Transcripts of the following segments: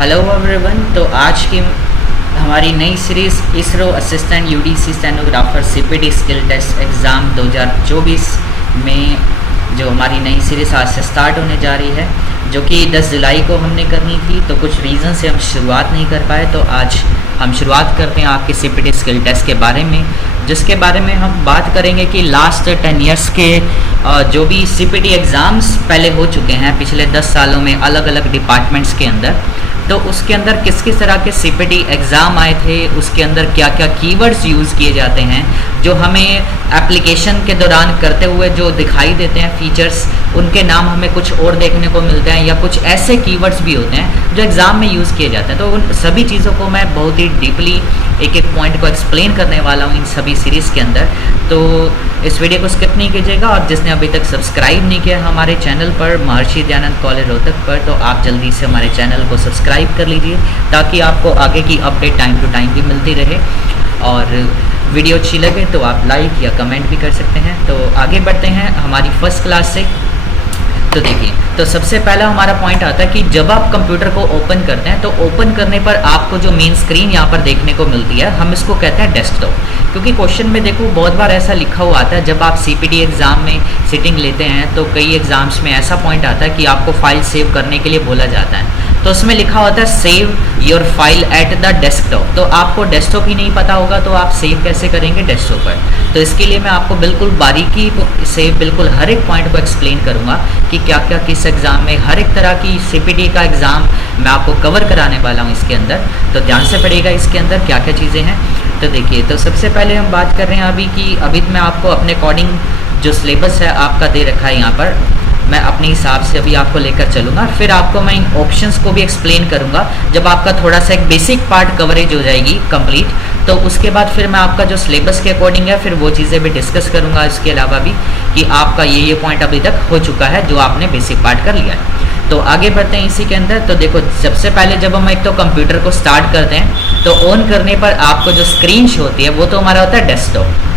Hello everyone. तो आज की हमारी नई series ISRO assistant UDC stenographer CPT skill test exam 2024 में जो हमारी नई सीरीज़ आज से स्टार्ट होने जा रही है, जो कि 10 जुलाई को हमने करनी थी। तो कुछ रीज़न से हम शुरुआत नहीं कर पाए, तो आज हम शुरुआत करते हैं आपके सीपीटी स्किल टेस्ट के बारे में, जिसके बारे में हम बात करेंगे कि लास्ट 10 ईयर्स के जो भी सीपीटी एग्ज़ाम्स पहले हो चुके हैं पिछले 10 सालों में अलग अलग डिपार्टमेंट्स के अंदर, तो उसके अंदर किस किस तरह के सीपीटी एग्ज़ाम आए थे, उसके अंदर क्या क्या कीवर्ड्स यूज़ किए जाते हैं, जो हमें एप्लीकेशन के दौरान करते हुए जो दिखाई देते हैं फीचर्स, उनके नाम हमें कुछ और देखने को मिलते हैं, या कुछ ऐसे कीवर्ड्स भी होते हैं जो एग्ज़ाम में यूज़ किए जाते हैं। तो उन सभी चीज़ों को मैं बहुत ही डीपली एक एक पॉइंट को एक्सप्लेन करने वाला हूँ इन सभी सीरीज़ के अंदर। तो इस वीडियो को स्किप नहीं कीजिएगा, और जिसने अभी तक सब्सक्राइब नहीं किया हमारे चैनल पर महर्षि दयानंद कॉलेज रोहतक पर, तो आप जल्दी से हमारे चैनल को सब्सक्राइब कर लीजिए, ताकि आपको आगे की अपडेट टाइम टू टाइम भी मिलती रहे। और वीडियो अच्छी लगे तो आप लाइक या कमेंट भी कर सकते हैं। तो आगे बढ़ते हैं हमारी फर्स्ट क्लास से। तो देखिए, तो सबसे पहला हमारा पॉइंट आता है कि जब आप कंप्यूटर को ओपन करते हैं, तो ओपन करने पर आपको जो मेन स्क्रीन यहाँ पर देखने को मिलती है, हम इसको कहते हैं डेस्कटॉप। क्योंकि क्वेश्चन में देखो बहुत बार ऐसा लिखा हुआ आता है, जब आप सीपीटी एग्ज़ाम में सिटिंग लेते हैं तो कई एग्ज़ाम्स में ऐसा पॉइंट आता है कि आपको फाइल सेव करने के लिए बोला जाता है, तो उसमें लिखा होता है save your file at the desktop. तो आपको डेस्कटॉप ही नहीं पता होगा तो आप सेव कैसे करेंगे डेस्कटॉप पर। तो इसके लिए मैं आपको बिल्कुल बारीकी से बिल्कुल हर एक पॉइंट को एक्सप्लेन करूँगा कि क्या क्या किस एग्ज़ाम में, हर एक तरह की सीपीटी का एग्ज़ाम मैं आपको कवर कराने वाला हूँ इसके अंदर। तो ध्यान से पढ़िएगा इसके अंदर क्या क्या चीज़ें हैं। तो देखिए, तो सबसे पहले हम बात कर रहे हैं अभी मैं आपको अपने अकॉर्डिंग जो सिलेबस है आपका दे रखा है यहाँ पर, मैं अपने हिसाब से अभी आपको लेकर चलूँगा। फिर आपको मैं इन ऑप्शंस को भी एक्सप्लेन करूँगा। जब आपका थोड़ा सा एक बेसिक पार्ट कवरेज हो जाएगी कंप्लीट, तो उसके बाद फिर मैं आपका जो सिलेबस के अकॉर्डिंग है फिर वो चीज़ें भी डिस्कस करूँगा। इसके अलावा भी कि आपका ये पॉइंट अभी तक हो चुका है जो आपने बेसिक पार्ट कर लिया है। तो आगे बढ़ते हैं इसी के अंदर। तो देखो, सबसे पहले जब हम एक तो कंप्यूटर को स्टार्ट करते हैं, तो ऑन करने पर आपको जो स्क्रीन शो होती है वो तो हमारा होता है डेस्कटॉप।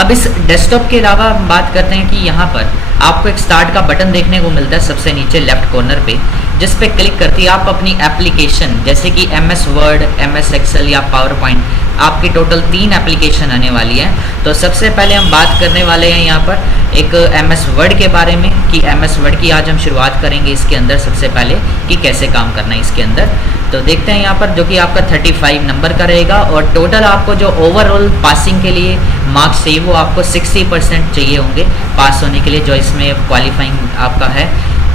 अब इस डेस्कटॉप के अलावा हम बात करते हैं कि यहाँ पर आपको एक स्टार्ट का बटन देखने को मिलता है सबसे नीचे लेफ्ट कॉर्नर पे, जिस पे क्लिक करते ही आप अपनी एप्लीकेशन जैसे कि MS वर्ड, MS एक्सेल या पावर पॉइंट, आपकी टोटल 3 एप्लीकेशन आने वाली है। तो सबसे पहले हम बात करने वाले हैं यहाँ पर एक MS वर्ड के बारे में, कि MS वर्ड की आज हम शुरुआत करेंगे इसके अंदर सबसे पहले कि कैसे काम करना है इसके अंदर। तो देखते हैं यहाँ पर, जो कि आपका 35 नंबर का रहेगा, और टोटल आपको जो ओवरऑल पासिंग के लिए मार्क्स चाहिए वो आपको 60% चाहिए होंगे पास होने के लिए, जो इसमें क्वालिफाइंग आपका है।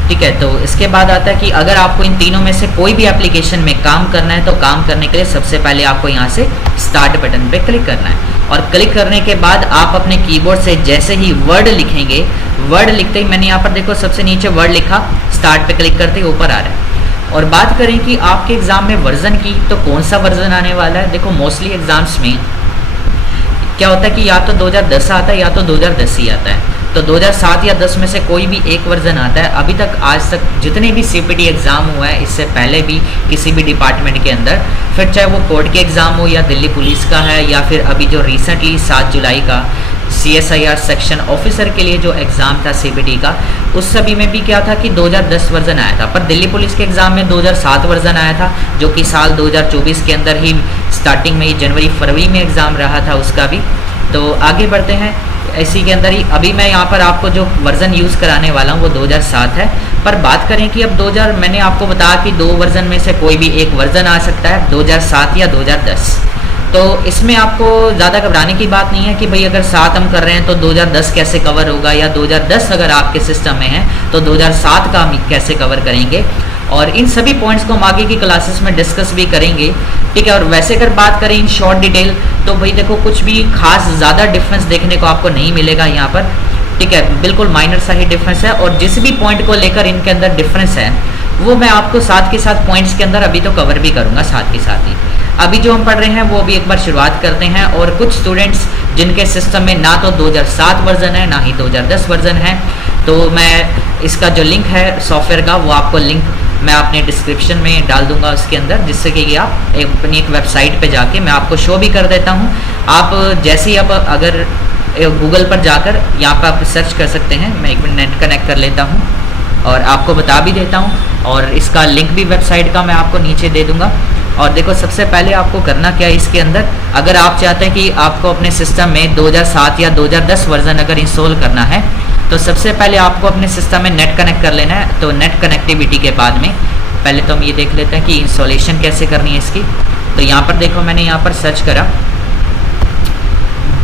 ठीक है, तो इसके बाद आता है कि अगर आपको इन तीनों में से कोई भी एप्लीकेशन में काम करना है, तो काम करने के लिए सबसे पहले आपको यहाँ से स्टार्ट बटन पे क्लिक करना है, और क्लिक करने के बाद आप अपने कीबोर्ड से जैसे ही वर्ड लिखेंगे, वर्ड लिखते ही मैंने यहाँ पर देखो सबसे नीचे वर्ड लिखा, स्टार्ट पे क्लिक करते ही ऊपर आ रहा है। और बात करें कि आपके एग्ज़ाम में वर्जन की, तो कौन सा वर्जन आने वाला है। देखो, मोस्टली एग्ज़ाम्स में क्या होता है कि या तो 2010 आता है या तो 2010 ही आता है। तो 2007 या 10 में से कोई भी एक वर्जन आता है। अभी तक आज तक जितने भी सीपीटी एग्ज़ाम हुआ है, इससे पहले भी किसी भी डिपार्टमेंट के अंदर, फिर चाहे वो कोर्ट के एग्ज़ाम हो या दिल्ली पुलिस का है, या फिर अभी जो रिसेंटली 7 जुलाई का CSIR सेक्शन ऑफिसर के लिए जो एग्ज़ाम था सीपीटी का, उस सभी में भी क्या था कि 2010 वर्जन आया था। पर दिल्ली पुलिस के एग्ज़ाम में 2007 वर्जन आया था, जो कि साल 2024 के अंदर ही स्टार्टिंग में ही जनवरी-फरवरी में एग्ज़ाम रहा था उसका भी। तो आगे बढ़ते हैं इसी के अंदर ही। अभी मैं यहाँ पर आपको जो वर्ज़न यूज़ कराने वाला हूँ वो 2007 है। पर बात करें कि अब 2000, मैंने आपको बताया कि 2 वर्जन में से कोई भी एक वर्जन आ सकता है, 2007 या 2010। तो इसमें आपको ज़्यादा घबराने की बात नहीं है कि भाई अगर 7 हम कर रहे हैं तो 2010 कैसे कवर होगा, या 2010 अगर आपके सिस्टम में है तो 2007 का हम कैसे कवर करेंगे। और इन सभी पॉइंट्स को हम आगे की क्लासेस में डिस्कस भी करेंगे। ठीक है, और वैसे अगर बात करें इन शॉर्ट डिटेल, तो भाई देखो कुछ भी खास ज़्यादा डिफरेंस देखने को आपको नहीं मिलेगा यहाँ पर। ठीक है, बिल्कुल माइनर सा ही डिफरेंस है, और जिस भी पॉइंट को लेकर इनके अंदर डिफरेंस है वो मैं आपको साथ के साथ पॉइंट्स के अंदर अभी तो कवर भी करूँगा साथ के साथ ही। अभी जो हम पढ़ रहे हैं वो अभी एक बार शुरुआत करते हैं। और कुछ स्टूडेंट्स जिनके सिस्टम में ना तो 2007 वर्जन है ना ही 2010 वर्जन है, तो मैं इसका जो लिंक है सॉफ्टवेयर का, वो आपको लिंक मैं अपने डिस्क्रिप्शन में डाल दूंगा उसके अंदर, जिससे कि आप अपनी एक वेबसाइट पे जाके मैं आपको शो भी कर देता हूँ। आप जैसे ही आप अगर गूगल पर जाकर यहाँ पर आप सर्च कर सकते हैं। मैं एक मिनट नेट कनेक्ट कर लेता हूँ। और आपको बता भी देता हूँ, और इसका लिंक भी वेबसाइट का मैं आपको नीचे दे दूँगा। और देखो सबसे पहले आपको करना क्या है इसके अंदर, अगर आप चाहते हैं कि आपको अपने सिस्टम में 2007 या 2010 वर्जन अगर इंस्टॉल करना है, तो सबसे पहले आपको अपने सिस्टम में नेट कनेक्ट कर लेना है। तो नेट कनेक्टिविटी के बाद में पहले तो हम ये देख लेते हैं कि इंस्टॉलेशन कैसे करनी है इसकी। तो यहाँ पर देखो मैंने यहाँ पर सर्च करा,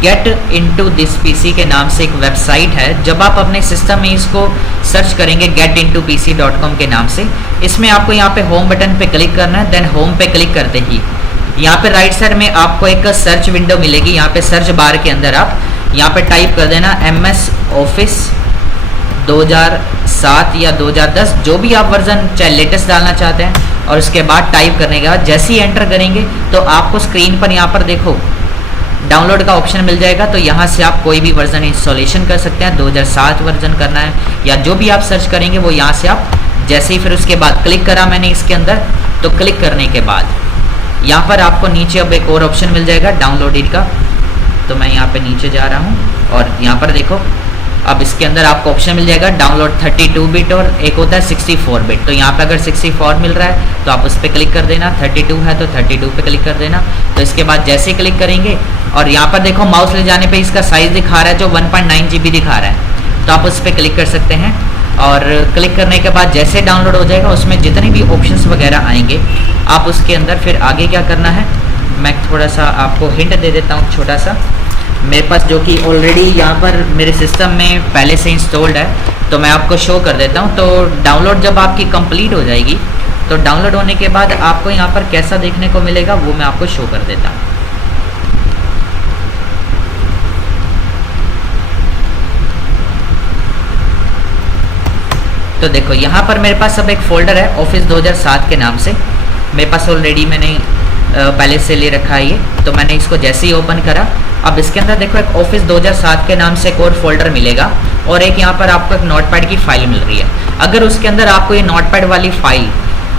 गेट इनटू दिस पीसी के नाम से एक वेबसाइट है। जब आप अपने सिस्टम में इसको सर्च करेंगे getintopc.com के नाम से, इसमें आपको यहाँ पे होम बटन पे क्लिक करना है। देन होम पे क्लिक करते ही यहाँ पे राइट साइड में आपको एक सर्च विंडो मिलेगी। यहाँ पे सर्च बार के अंदर आप यहाँ पे टाइप कर देना MS ऑफिस 2007 या 2010, जो भी आप वर्जन चाहे लेटेस्ट डालना चाहते हैं। और उसके बाद टाइप करने के बाद जैसे ही एंटर करेंगे तो आपको स्क्रीन पर यहाँ पर देखो डाउनलोड का ऑप्शन मिल जाएगा। तो यहाँ से आप कोई भी वर्जन इंस्टॉलेशन कर सकते हैं, 2007 वर्जन करना है या जो भी आप सर्च करेंगे वो यहाँ से आप जैसे ही, फिर उसके बाद क्लिक करा मैंने इसके अंदर। तो क्लिक करने के बाद यहाँ पर आपको नीचे अब एक और ऑप्शन मिल जाएगा डाउनलोडेड का। तो मैं यहाँ पे नीचे जा रहा हूँ और यहाँ पर देखो अब इसके अंदर आपको ऑप्शन मिल जाएगा डाउनलोड 32 बिट और एक होता है 64 बिट। तो यहाँ पे अगर 64 मिल रहा है तो आप उस पर क्लिक कर देना, 32 है तो 32 पे क्लिक कर देना। तो इसके बाद जैसे ही क्लिक करेंगे और यहाँ पर देखो माउस ले जाने पे इसका साइज़ दिखा रहा है जो 1.9 GB दिखा रहा है, तो आप उस पर क्लिक कर सकते हैं। और क्लिक करने के बाद जैसे डाउनलोड हो जाएगा उसमें जितने भी ऑप्शंस वगैरह आएंगे आप उसके अंदर फिर आगे क्या करना है मैं थोड़ा सा आपको हिंट दे देता हूँ छोटा सा। मेरे पास जो कि ऑलरेडी यहाँ पर मेरे सिस्टम में पहले से इंस्टॉल्ड है, तो मैं आपको शो कर देता हूँ। तो डाउनलोड जब आपकी कंप्लीट हो जाएगी तो डाउनलोड होने के बाद आपको यहाँ पर कैसा देखने को मिलेगा वो मैं आपको शो कर देता हूँ। तो देखो यहाँ पर मेरे पास अब एक फ़ोल्डर है ऑफिस 2007 के नाम से, मेरे पास ऑलरेडी मैंने पहले से ले रखा है ये। तो मैंने इसको जैसे ही ओपन करा, अब इसके अंदर देखो एक ऑफिस 2007 के नाम से एक और फोल्डर मिलेगा और एक यहाँ पर आपको एक नोटपैड की फ़ाइल मिल रही है। अगर उसके अंदर आपको ये नोटपैड वाली फ़ाइल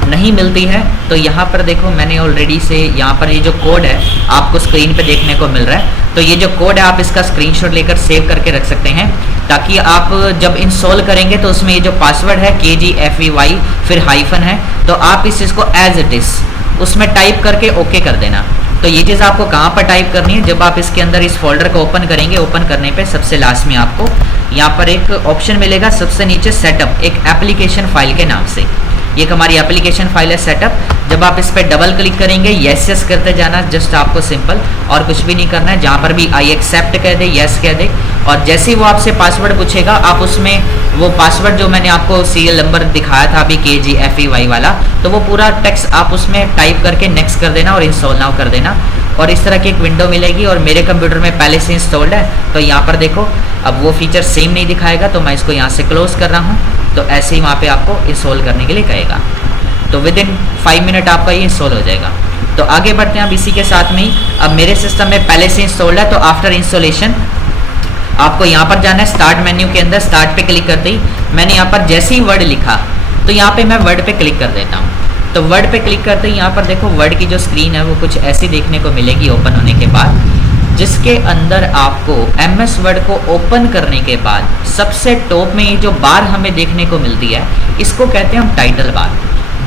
नहीं मिलती है तो यहाँ पर देखो मैंने ऑलरेडी से यहाँ पर ये जो कोड है आपको स्क्रीन पे देखने को मिल रहा है। तो ये जो कोड है आप इसका स्क्रीनशॉट लेकर सेव करके रख सकते हैं, ताकि आप जब इंस्टॉल करेंगे तो उसमें ये जो पासवर्ड है KGFEY फिर हाइफन है, तो आप इस चीज़ को एज इट इज़ उसमें टाइप करके ओके कर देना। तो ये चीज़ आपको कहाँ पर टाइप करनी है, जब आप इसके अंदर इस फोल्डर को ओपन करेंगे, ओपन करने पे सबसे लास्ट में आपको यहाँ पर एक ऑप्शन मिलेगा सबसे नीचे सेटअप, एक एप्लीकेशन फाइल के नाम से। ये हमारी एप्लीकेशन फाइल है सेटअप। जब आप इस पर डबल क्लिक करेंगे यस यस करते जाना, जस्ट आपको सिंपल और कुछ भी नहीं करना है। जहाँ पर भी आई एक्सेप्ट कह दे, यस कह दे, और जैसे ही वो आपसे पासवर्ड पूछेगा आप उसमें वो पासवर्ड जो मैंने आपको सीरियल नंबर दिखाया था अभी KGFEY वाला, तो वो पूरा टेक्स्ट आप उसमें टाइप करके नेक्स्ट कर देना और इंस्टॉल नाउ कर देना। और इस तरह की एक विंडो मिलेगी और मेरे कंप्यूटर में पहले से इंस्टॉल्ड है। तो यहाँ पर देखो अब वो फीचर सेम नहीं दिखाएगा, तो मैं इसको यहाँ से क्लोज कर रहा हूँ। तो ऐसे ही वहाँ पे आपको इंस्टॉल करने के लिए कहेगा, तो विद इन 5 मिनट आपका ये इंस्टॉल हो जाएगा। तो आगे बढ़ते हैं अब इसी के साथ में ही। अब मेरे सिस्टम में पहले से इंस्टॉल्ड है, तो आफ्टर इंस्टॉलेशन आपको यहाँ पर जाना है स्टार्ट मेन्यू के अंदर। स्टार्ट पे क्लिक करते ही मैंने यहाँ पर जैसे ही वर्ड लिखा तो यहाँ पे मैं वर्ड पे क्लिक कर देता हूँ। तो वर्ड पे क्लिक करते ही यहाँ पर देखो वर्ड की जो स्क्रीन है वो कुछ ऐसी देखने को मिलेगी ओपन होने के बाद, जिसके अंदर आपको MS वर्ड को ओपन करने के बाद सबसे टॉप में ये जो बार हमें देखने को मिलती है इसको कहते हैं हम टाइटल बार।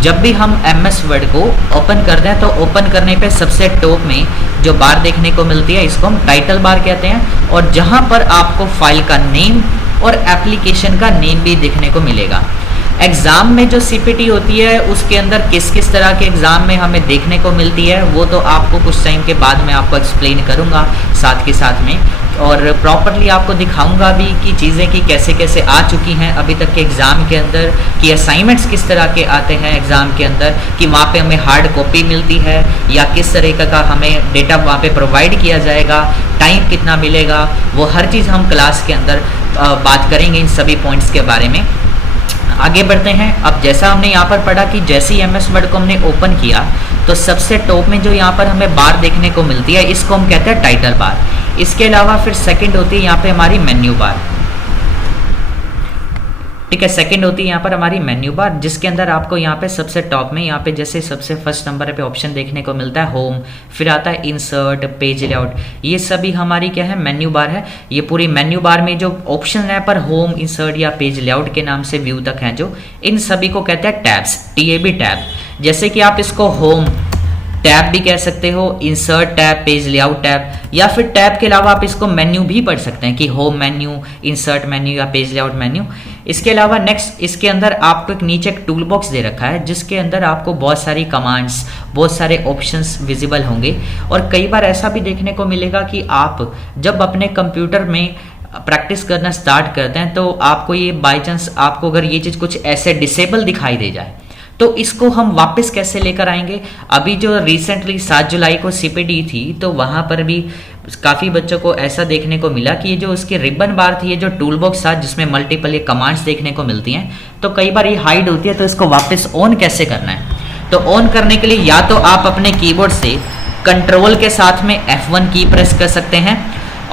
जब भी हम MS वर्ड को ओपन करते हैं तो ओपन करने पे सबसे टॉप में जो बार देखने को मिलती है इसको हम टाइटल बार कहते हैं, और जहाँ पर आपको फाइल का नेम और एप्लीकेशन का नेम भी देखने को मिलेगा। एग्ज़ाम में जो CPT होती है उसके अंदर किस किस तरह के एग्ज़ाम में हमें देखने को मिलती है वो तो आपको कुछ टाइम के बाद मैं आपको एक्सप्लेन करूँगा साथ के साथ में, और प्रॉपरली आपको दिखाऊंगा भी कि चीज़ें कि कैसे कैसे आ चुकी हैं अभी तक के एग्ज़ाम के अंदर, कि असाइनमेंट्स किस तरह के आते हैं एग्ज़ाम के अंदर, कि वहाँ पे हमें हार्ड कॉपी मिलती है या किस तरीके का हमें डेटा वहाँ पे प्रोवाइड किया जाएगा, टाइम कितना मिलेगा, वो हर चीज़ हम क्लास के अंदर बात करेंगे इन सभी पॉइंट्स के बारे में। आगे बढ़ते हैं। अब जैसा हमने यहाँ पर पढ़ा कि जैसे ही MS वर्ड को हमने ओपन किया तो सबसे टॉप में जो यहाँ पर हमें बार देखने को मिलती है इसको हम कहते हैं टाइटल बार। इसके अलावा फिर सेकंड होती है यहाँ पे हमारी मेन्यू बार। ठीक है। सेकंड होती है यहाँ पर हमारी मेन्यू बार, जिसके अंदर आपको यहाँ पे सबसे टॉप में यहाँ पे जैसे सबसे फर्स्ट नंबर पे ऑप्शन देखने को मिलता है होम, फिर आता है इंसर्ट, पेज लेआउट, ये सभी हमारी क्या है मेन्यू बार है। ये पूरी मेन्यू बार में जो ऑप्शन है पर होम, इंसर्ट या पेज लेआउट के नाम से व्यू तक हैं जो, इन सभी को कहते हैं टैब्स, TAB टैब। जैसे कि आप इसको होम टैब भी कह सकते हो, insert tab, page layout tab, या फिर टैब के अलावा आप इसको मेन्यू भी पढ़ सकते हैं कि होम मेन्यू, इंसर्ट मेन्यू या पेज लेआउट मेन्यू। इसके अलावा नेक्स्ट इसके अंदर आपको एक नीचे एक टूल बॉक्स दे रखा है, जिसके अंदर आपको बहुत सारी कमांड्स, बहुत सारे ऑप्शंस विजिबल होंगे। और कई बार ऐसा भी देखने को मिलेगा कि आप जब अपने कंप्यूटर में प्रैक्टिस करना स्टार्ट करते हैं तो आपको ये बाई चांस आपको अगर ये चीज़ कुछ ऐसे डिसेबल दिखाई दे जाए तो इसको हम वापस कैसे लेकर आएंगे। अभी जो रिसेंटली 7 जुलाई को CPD थी तो वहाँ पर भी काफ़ी बच्चों को ऐसा देखने को मिला कि ये जो उसकी रिबन बार थी, ये जो टूल बॉक्स था जिसमें मल्टीपल ये कमांड्स देखने को मिलती हैं, तो कई बार ये हाइड होती है। तो इसको वापस ऑन कैसे करना है, तो ऑन करने के लिए या तो आप अपने कीबोर्ड से कंट्रोल के साथ में F1 की प्रेस कर सकते हैं।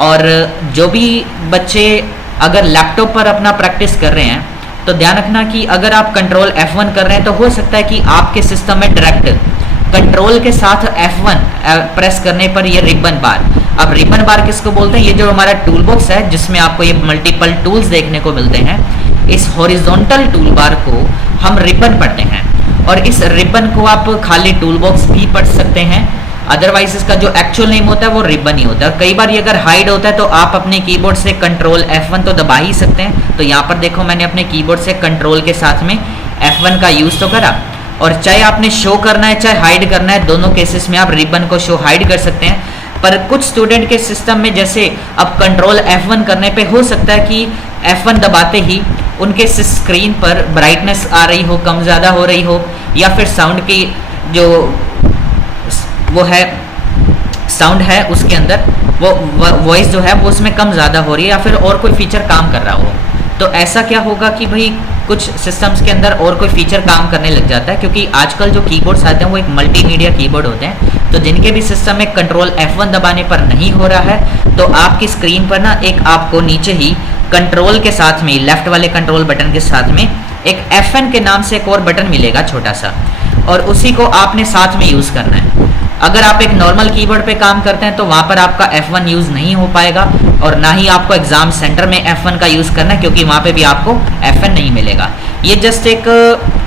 और जो भी बच्चे अगर लैपटॉप पर अपना प्रैक्टिस कर रहे हैं तो ध्यान रखना कि अगर आप कंट्रोल F1 कर रहे हैं तो हो सकता है कि आपके सिस्टम में डायरेक्ट कंट्रोल के साथ F1 प्रेस करने पर ये रिबन बार, अब रिबन बार किसको बोलते हैं, ये जो हमारा टूल बॉक्स है जिसमें आपको ये मल्टीपल टूल्स देखने को मिलते हैं, इस हॉरिजॉन्टल टूल बार को हम रिबन पढ़ते हैं। और इस रिबन को आप खाली टूल बॉक्स भी पढ़ सकते हैं, अदरवाइज इसका जो एक्चुअल नेम होता है वो रिबन ही होता है। और कई बार ये अगर हाइड होता है तो आप अपने कीबोर्ड से कंट्रोल F1 तो दबा ही सकते हैं। तो यहाँ पर देखो मैंने अपने कीबोर्ड से कंट्रोल के साथ में F1 का यूज़ तो करा, और चाहे आपने शो करना है चाहे हाइड करना है, दोनों केसेस में आप रिबन को शो हाइड कर सकते हैं। पर कुछ स्टूडेंट के सिस्टम में जैसे अब कंट्रोल F1 करने पे हो सकता है कि F1 दबाते ही उनके स्क्रीन पर ब्राइटनेस आ रही हो, कम ज़्यादा हो रही हो, या फिर साउंड की जो वो है साउंड है उसके अंदर वो वॉइस जो है वो उसमें कम ज़्यादा हो रही है, या फिर और कोई फीचर काम कर रहा हो। तो ऐसा क्या होगा कि भाई कुछ सिस्टम्स के अंदर और कोई फीचर काम करने लग जाता है, क्योंकि आजकल जो कीबोर्ड्स आते हैं वो एक मल्टीमीडिया कीबोर्ड होते हैं। तो जिनके भी सिस्टम में कंट्रोल F1 दबाने पर नहीं हो रहा है तो आपकी स्क्रीन पर ना एक आपको नीचे ही कंट्रोल के साथ में, लेफ्ट वाले कंट्रोल बटन के साथ में एक FN के नाम से एक और बटन मिलेगा छोटा सा, और उसी को आपने साथ में यूज़ करना है। अगर आप एक नॉर्मल कीबोर्ड पे काम करते हैं तो वहाँ पर आपका F1 यूज़ नहीं हो पाएगा, और ना ही आपको एग्जाम सेंटर में F1 का यूज़ करना है, क्योंकि वहाँ पे भी आपको F1 नहीं मिलेगा। ये जस्ट एक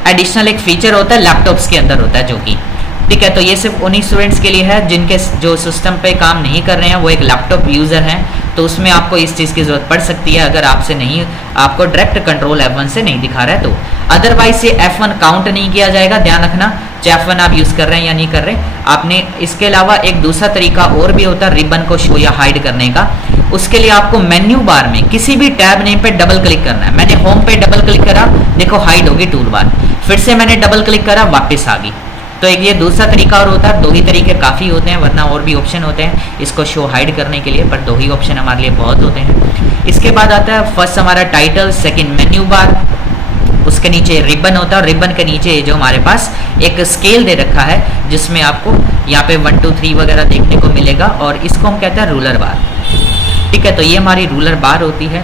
एडिशनल एक फीचर होता है, लैपटॉप्स के अंदर होता है जो कि ठीक है। तो ये सिर्फ उन्हीं स्टूडेंट्स के लिए है जिनके जो सिस्टम पे काम नहीं कर रहे हैं, वो एक लैपटॉप यूज़र हैं, तो उसमें आपको इस चीज़ की ज़रूरत पड़ सकती है अगर आपसे नहीं, आपको डायरेक्ट कंट्रोल F1 से नहीं दिखा रहा है तो। अदरवाइज ये F1 काउंट नहीं किया जाएगा, ध्यान रखना, चाहे F1 आप यूज़ कर रहे हैं या नहीं कर रहे। आपने इसके अलावा एक दूसरा तरीका और भी होता है रिबन को शो या हाइड करने का। उसके लिए आपको मेन्यू बार में किसी भी टैब नेम पे डबल क्लिक करना है। मैंने होम पे डबल क्लिक करा, देखो हाइड होगी टूल बार, फिर से मैंने डबल क्लिक करा, वापस आ गई। तो एक ये दूसरा तरीका और होता है, दो ही तरीके काफ़ी होते हैं, वरना और भी ऑप्शन होते हैं इसको शो हाइड करने के लिए, पर दो ही ऑप्शन हमारे लिए बहुत होते हैं। इसके बाद आता है फर्स्ट हमारा टाइटल, सेकंड मेन्यू बार, उसके नीचे रिबन होता है, और रिबन के नीचे जो हमारे पास एक स्केल दे रखा है जिसमें आपको यहाँ पे 1 2 3 वगैरह देखने को मिलेगा, और इसको हम कहते हैं रूलर बार। ठीक है, तो ये हमारी रूलर बार होती है,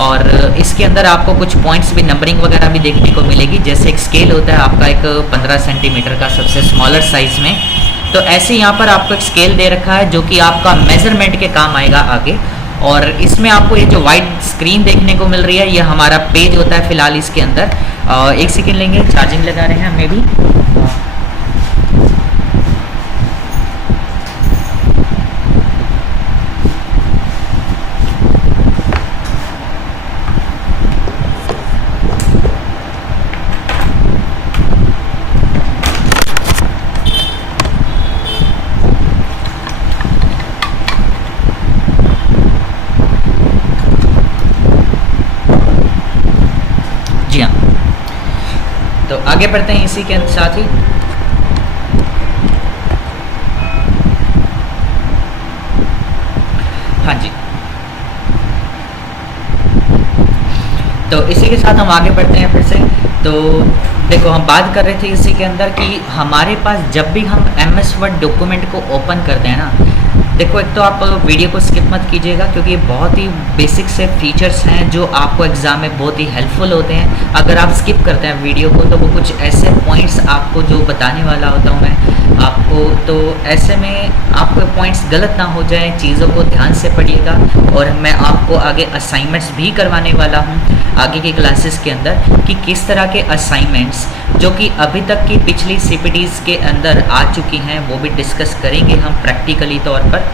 और इसके अंदर आपको कुछ पॉइंट्स भी, नंबरिंग वगैरह भी देखने को मिलेगी। जैसे एक स्केल होता है आपका एक 15 सेंटीमीटर का सबसे स्मॉलर साइज में, तो ऐसे यहाँ पर आपको एक स्केल दे रखा है जो कि आपका मेजरमेंट के काम आएगा आगे। और इसमें आपको ये जो वाइड स्क्रीन देखने को मिल रही है ये हमारा पेज होता है फिलहाल इसके अंदर। एक सेकेंड लेंगे, चार्जिंग लगा रहे हैं हमें भी। तो आगे बढ़ते हैं इसी के साथ ही। हाँ जी, तो इसी के साथ हम आगे बढ़ते हैं फिर से। तो देखो हम बात कर रहे थे इसी के अंदर कि हमारे पास जब भी हम MS वर्ड डॉक्यूमेंट को ओपन करते हैं ना, देखो, एक तो आप वीडियो को स्किप मत कीजिएगा क्योंकि ये बहुत ही बेसिक से फीचर्स हैं जो आपको एग्ज़ाम में बहुत ही हेल्पफुल होते हैं। अगर आप स्किप करते हैं वीडियो को तो वो कुछ ऐसे पॉइंट्स आपको जो बताने वाला होता हूँ मैं आपको, तो ऐसे में आपके पॉइंट्स गलत ना हो जाएं, चीज़ों को ध्यान से पढ़िएगा। और मैं आपको आगे असाइनमेंट्स भी करवाने वाला हूँ आगे की क्लासेस के अंदर कि किस तरह के असाइनमेंट्स जो कि अभी तक की पिछली सीपीटीज़ के अंदर आ चुकी हैं वो भी डिस्कस करेंगे हम प्रैक्टिकली तौर पर।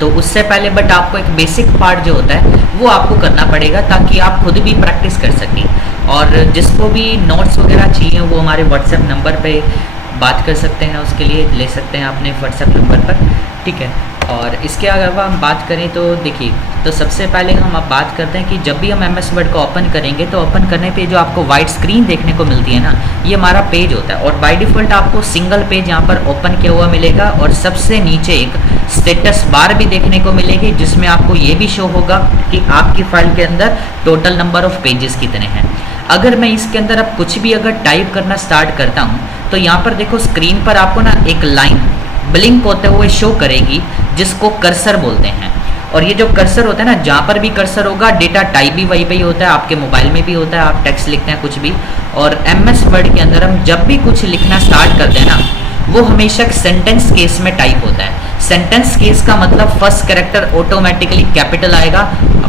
तो उससे पहले बट आपको एक बेसिक पार्ट जो होता है वो आपको करना पड़ेगा ताकि आप खुद भी प्रैक्टिस कर सकें। और जिसको भी नोट्स वगैरह चाहिए वो हमारे व्हाट्सएप नंबर पे बात कर सकते हैं, उसके लिए ले सकते हैं अपने व्हाट्सएप नंबर पर, ठीक है। और इसके अलावा हम बात करें तो देखिए, तो सबसे पहले हम अब बात करते हैं कि जब भी हम एमएस वर्ड को ओपन करेंगे तो ओपन करने पे जो आपको वाइट स्क्रीन देखने को मिलती है ना, ये हमारा पेज होता है। और बाय डिफ़ॉल्ट आपको सिंगल पेज यहाँ पर ओपन किया हुआ मिलेगा और सबसे नीचे एक स्टेटस बार भी देखने को मिलेगी जिसमें आपको ये भी शो होगा कि आपकी फाइल के अंदर टोटल नंबर ऑफ पेजेस कितने हैं। अगर मैं इसके अंदर अब कुछ भी अगर टाइप करना स्टार्ट करता हूँ तो यहाँ पर देखो स्क्रीन पर आपको ना एक लाइन ब्लिंक होते हुए शो करेगी जिसको कर्सर बोलते हैं। और ये जो कर्सर होता है ना, जहाँ पर भी कर्सर होगा डेटा टाइप भी वही पे ही होता है, आपके मोबाइल में भी होता है, आप टेक्स्ट लिखते हैं कुछ भी। और एमएस वर्ड के अंदर हम जब भी कुछ लिखना स्टार्ट करते हैं ना वो हमेशा सेंटेंस केस में टाइप होता है। सेंटेंस केस का मतलब फर्स्ट कैरेक्टर ऑटोमेटिकली कैपिटल आएगा,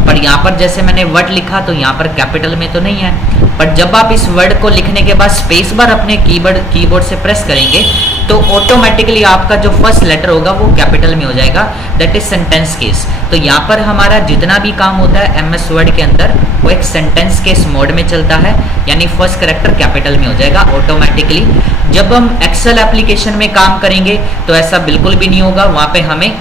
पर यहाँ पर जैसे मैंने वर्ड लिखा तो यहाँ पर कैपिटल में तो नहीं है। पर जब आप इस वर्ड को लिखने के बाद स्पेस बार अपने कीबोर्ड से प्रेस करेंगे तो ऑटोमेटिकली आपका जो फर्स्ट लेटर होगा वो कैपिटल में हो जाएगा, दैट इज सेंटेंस केस। तो यहाँ पर हमारा जितना भी काम होता है एमएस वर्ड के अंदर वो एक सेंटेंस केस मोड में चलता है, यानी फर्स्ट कैरेक्टर कैपिटल में हो जाएगा ऑटोमेटिकली। जब हम एक्सेल एप्लीकेशन में काम करेंगे तो ऐसा बिल्कुल भी नहीं होगा, वहाँ पे हमें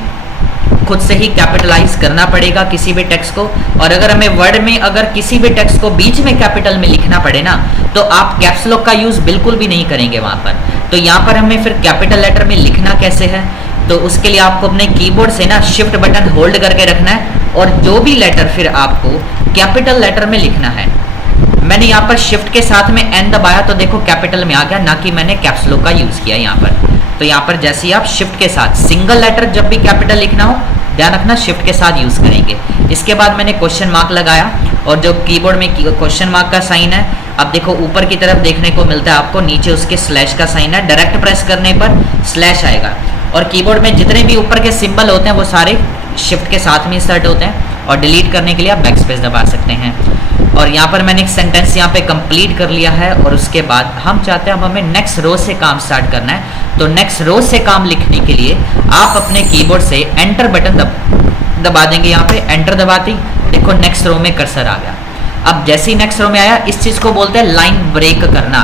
खुद से ही कैपिटलाइज करना पड़ेगा किसी भी टेक्स्ट को। और अगर हमें वर्ड में अगर किसी भी टेक्स्ट को बीच में कैपिटल में लिखना पड़े ना तो आप कैप्स लॉक का यूज बिल्कुल भी नहीं करेंगे वहां पर। तो यहाँ पर हमें फिर कैपिटल लेटर में लिखना कैसे है, तो उसके लिए आपको अपने कीबोर्ड से ना शिफ्ट बटन होल्ड करके रखना है और जो भी लेटर फिर आपको कैपिटल लेटर में लिखना है। मैंने यहाँ पर शिफ्ट के साथ में एन दबाया तो देखो कैपिटल में आ गया, ना कि मैंने कैप्स लॉक का यूज किया यहाँ पर। तो यहाँ पर जैसे ही आप शिफ्ट के साथ सिंगल लेटर जब भी कैपिटल लिखना हो ध्यान रखना शिफ्ट के साथ यूज करेंगे। इसके बाद मैंने क्वेश्चन मार्क लगाया और जो कीबोर्ड में क्वेश्चन मार्क का साइन है, अब देखो ऊपर की तरफ देखने को मिलता है आपको, नीचे उसके स्लैश का साइन है, डायरेक्ट प्रेस करने पर स्लैश आएगा। और कीबोर्ड में जितने भी ऊपर के सिंबल होते हैं वो सारे शिफ्ट के साथ में इंसर्ट होते हैं। और डिलीट करने के लिए आप बैक स्पेस दबा सकते हैं। और यहाँ पर मैंने एक सेंटेंस यहाँ पे कंप्लीट कर लिया है और उसके बाद हम चाहते हैं अब हमें नेक्स्ट रो से काम स्टार्ट करना है। तो नेक्स्ट रो से काम लिखने के लिए आप अपने कीबोर्ड से एंटर बटन दबा देंगे। यहाँ पे एंटर दबाते ही देखो नेक्स्ट रो में कर्सर आ गया। अब जैसे ही नेक्स्ट रो में आया, इस चीज को बोलते हैं लाइन ब्रेक करना।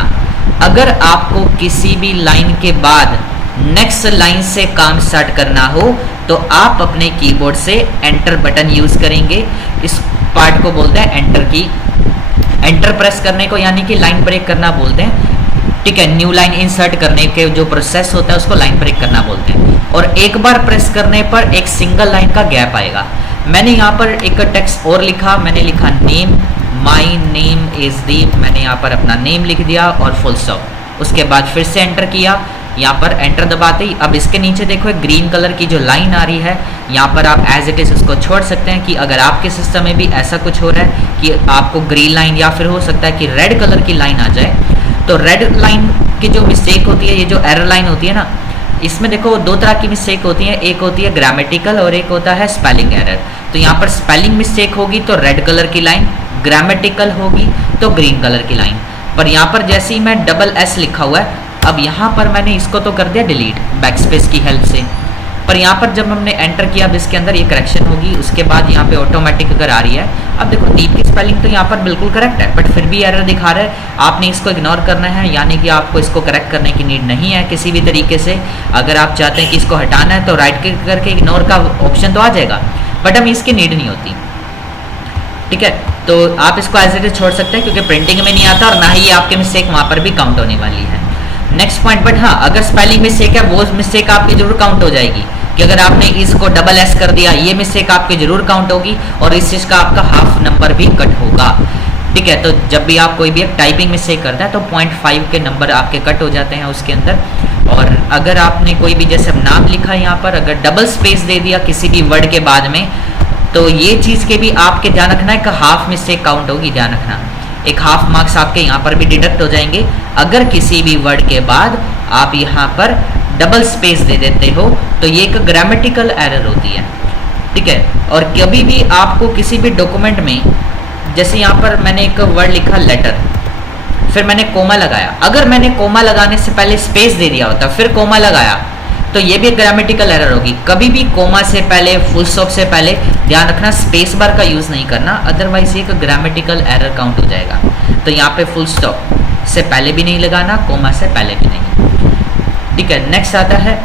अगर आपको किसी भी लाइन के बाद नेक्स्ट लाइन से काम स्टार्ट करना हो तो आप अपने कीबोर्ड से एंटर बटन यूज करेंगे। इस पार्ट को बोलते हैं एंटर की। एंटर प्रेस करने को यानी कि लाइन ब्रेक करना बोलते हैं, ठीक है। न्यू लाइन इंसर्ट करने के जो प्रोसेस होता है उसको लाइन ब्रेक करना बोलते हैं। और एक बार प्रेस करने पर एक सिंगल लाइन का गैप आएगा। मैंने यहाँ पर एक टेक्स्ट और लिखा, मैंने लिखा नेम, माई नेम इज दीप। मैंने यहाँ पर अपना नेम लिख दिया और फुल स्टॉप। उसके बाद फिर से एंटर किया, यहाँ पर एंटर दबाते ही अब इसके नीचे देखो एक ग्रीन कलर की जो लाइन आ रही है, यहाँ पर आप एज इट इज उसको छोड़ सकते हैं कि अगर आपके सिस्टम में भी ऐसा कुछ हो रहा है कि आपको ग्रीन लाइन या फिर हो सकता है कि रेड कलर की लाइन आ जाए, तो रेड लाइन की जो मिस्टेक होती है, ये जो एरर लाइन होती है ना, इसमें देखो दो तरह की मिस्टेक होती है, एक होती है ग्रामेटिकल और एक होता है स्पेलिंग एरर। तो यहाँ पर स्पेलिंग मिस्टेक होगी तो रेड कलर की लाइन, ग्रामेटिकल होगी तो ग्रीन कलर की लाइन। पर यहाँ पर जैसे ही मैं डबल एस लिखा हुआ है, अब यहाँ पर मैंने इसको तो कर दिया डिलीट बैकस्पेस की हेल्प से, पर यहाँ पर जब हमने एंटर किया अब इसके अंदर ये करेक्शन होगी। उसके बाद यहाँ पे ऑटोमेटिक अगर आ रही है, अब देखो दीप की स्पेलिंग तो यहाँ पर बिल्कुल करेक्ट है, बट फिर भी एरर दिखा रहा है। आपने इसको इग्नोर करना है, यानी कि आपको इसको करेक्ट करने की नीड नहीं है किसी भी तरीके से। अगर आप चाहते हैं कि इसको हटाना है तो राइट क्लिक करके इग्नोर का ऑप्शन तो आ जाएगा, बट हमें इसकी नीड नहीं होती, ठीक है। तो आप इसको एज इट इज छोड़ सकते हैं क्योंकि प्रिंटिंग में नहीं आता और ना ही आपके मिस्टेक वहाँ पर भी काउंट होने वाली है। नेक्स्ट पॉइंट, बट हाँ अगर स्पेलिंग मिस्टेक है वो मिस्टेक आपकी जरूर काउंट हो जाएगी कि अगर आपने इसको डबल एस कर दिया, ये मिस्टेक आपकी जरूर काउंट होगी और इस चीज का आपका हाफ नंबर भी कट होगा। ठीक है। तो जब भी आप कोई भी एक टाइपिंग मिस्टेक करते हैं तो 0.5 के नंबर आपके कट हो जाते हैं उसके अंदर। और अगर आपने कोई भी जैसे नाम लिखा है यहाँ पर, अगर डबल स्पेस दे दिया किसी भी वर्ड के बाद में, तो ये चीज़ के भी आपके ध्यान रखना है कि हाफ मिस्टेक काउंट होगी, ध्यान रखना। एक हाफ मार्क्स आपके यहाँ पर भी डिडक्ट हो जाएंगे अगर किसी भी वर्ड के बाद आप यहाँ पर डबल स्पेस दे देते हो, तो ये एक ग्रामेटिकल एरर होती है। ठीक है। और कभी भी आपको किसी भी डॉक्यूमेंट में, जैसे यहाँ पर मैंने एक वर्ड लिखा लेटर, फिर मैंने कोमा लगाया, अगर मैंने कोमा लगाने से पहले स्पेस दे दिया होता फिर कोमा लगाया, तो ये भी एक ग्रामेटिकल एरर होगी। कभी भी कोमा से पहले, फुल स्टॉप से पहले ध्यान रखना स्पेस बार का यूज़ नहीं करना, अदरवाइज ये एक ग्रामेटिकल एरर काउंट हो जाएगा। तो यहाँ पे फुल स्टॉप से पहले भी नहीं लगाना, कोमा से पहले भी नहीं। ठीक है। नेक्स्ट आता है,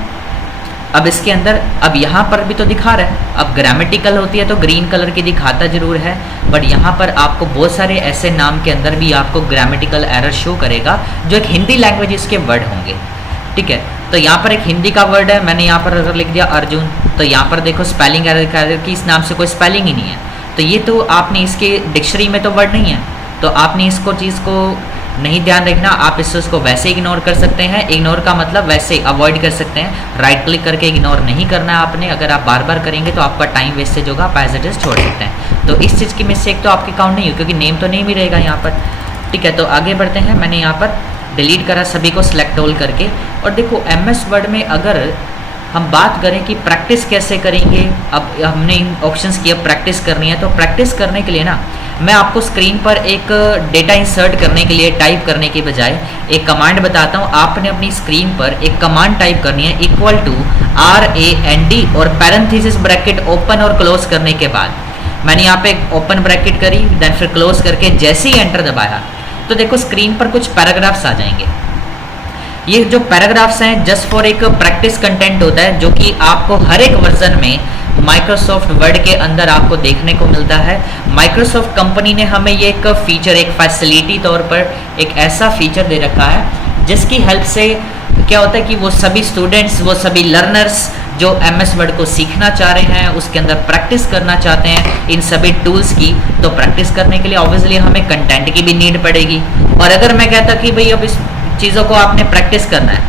अब इसके अंदर, अब यहाँ पर भी तो दिखा रहा है, अब ग्रामेटिकल होती है तो ग्रीन कलर की दिखाता जरूर है, बट यहाँ पर आपको बहुत सारे ऐसे नाम के अंदर भी आपको ग्रामेटिकल एरर शो करेगा जो एक हिंदी लैंग्वेज के वर्ड होंगे। ठीक है। तो यहाँ पर एक हिंदी का वर्ड है, मैंने यहाँ पर अगर लिख दिया अर्जुन, तो यहाँ पर देखो स्पेलिंग एरर दिखा रहा है कि इस नाम से कोई स्पेलिंग ही नहीं है। तो ये तो आपने इसके डिक्शनरी में तो वर्ड नहीं है, तो आपने इसको चीज़ को नहीं ध्यान रखना, आप इसको वैसे इग्नोर कर सकते हैं। इग्नोर का मतलब वैसे अवॉइड कर सकते हैं, राइट क्लिक करके इग्नोर नहीं करना है आपने। अगर आप बार बार करेंगे तो आपका टाइम वेस्टेज होगा, आप एज इट इज छोड़ सकते हैं। तो इस चीज़ की मिस्टेक तो आपके काउंट नहीं हो, क्योंकि नेम तो नेम ही रहेगा यहाँ पर। ठीक है। तो आगे बढ़ते हैं, मैंने यहाँ पर डिलीट करा सभी को सिलेक्ट ऑल करके। और देखो एमएस वर्ड में अगर हम बात करें कि प्रैक्टिस कैसे करेंगे, अब हमने इन ऑप्शंस की अब प्रैक्टिस करनी है, तो प्रैक्टिस करने के लिए ना मैं आपको स्क्रीन पर एक डेटा इंसर्ट करने के लिए टाइप करने के बजाय एक कमांड बताता हूँ। आपने अपनी स्क्रीन पर एक कमांड टाइप करनी है, इक्वल टू RAND और पैरेंथेसिस ब्रैकेट ओपन और क्लोज करने के बाद मैंने यहाँ पे ओपन ब्रैकेट करी, देन फिर क्लोज करके जैसे ही एंटर दबाया तो देखो स्क्रीन पर कुछ पैराग्राफ्स आ जाएंगे। ये जो पैराग्राफ्स हैं जस्ट फॉर एक प्रैक्टिस कंटेंट होता है, जो कि आपको हर एक वर्जन में माइक्रोसॉफ्ट वर्ड के अंदर आपको देखने को मिलता है। माइक्रोसॉफ्ट कंपनी ने हमें ये एक फीचर, एक फैसिलिटी तौर पर एक ऐसा फीचर दे रखा है जिसकी हेल्प से क्या होता है कि वो सभी स्टूडेंट्स, वो सभी लर्नर्स जो MS वर्ड को सीखना चाह रहे हैं, उसके अंदर प्रैक्टिस करना चाहते हैं इन सभी टूल्स की, तो प्रैक्टिस करने के लिए ऑब्वियसली हमें कंटेंट की भी नीड पड़ेगी। और अगर मैं कहता कि भाई अब इस चीज़ों को आपने प्रैक्टिस करना है,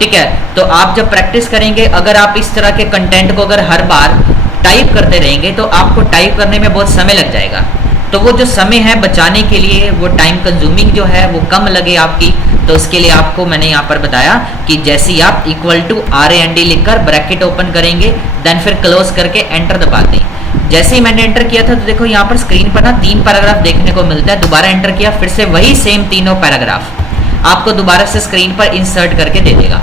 ठीक है, तो आप जब प्रैक्टिस करेंगे, अगर आप इस तरह के कंटेंट को अगर हर बार टाइप करते रहेंगे तो आपको टाइप करने में बहुत समय लग जाएगा। तो वो जो समय है बचाने के लिए, वो टाइम कंज्यूमिंग जो है वो कम लगे आपकी, तो उसके लिए आपको मैंने यहाँ पर बताया कि जैसे ही आप इक्वल टू RAND लिखकर ब्रैकेट ओपन करेंगे, देन फिर क्लोज करके एंटर दबा दें। जैसे ही मैंने एंटर किया था तो देखो यहाँ पर स्क्रीन पर ना 3 पैराग्राफ देखने को मिलता है। दोबारा एंटर किया, फिर से वही सेम तीनों पैराग्राफ आपको दोबारा से स्क्रीन पर इंसर्ट करके दे देगा।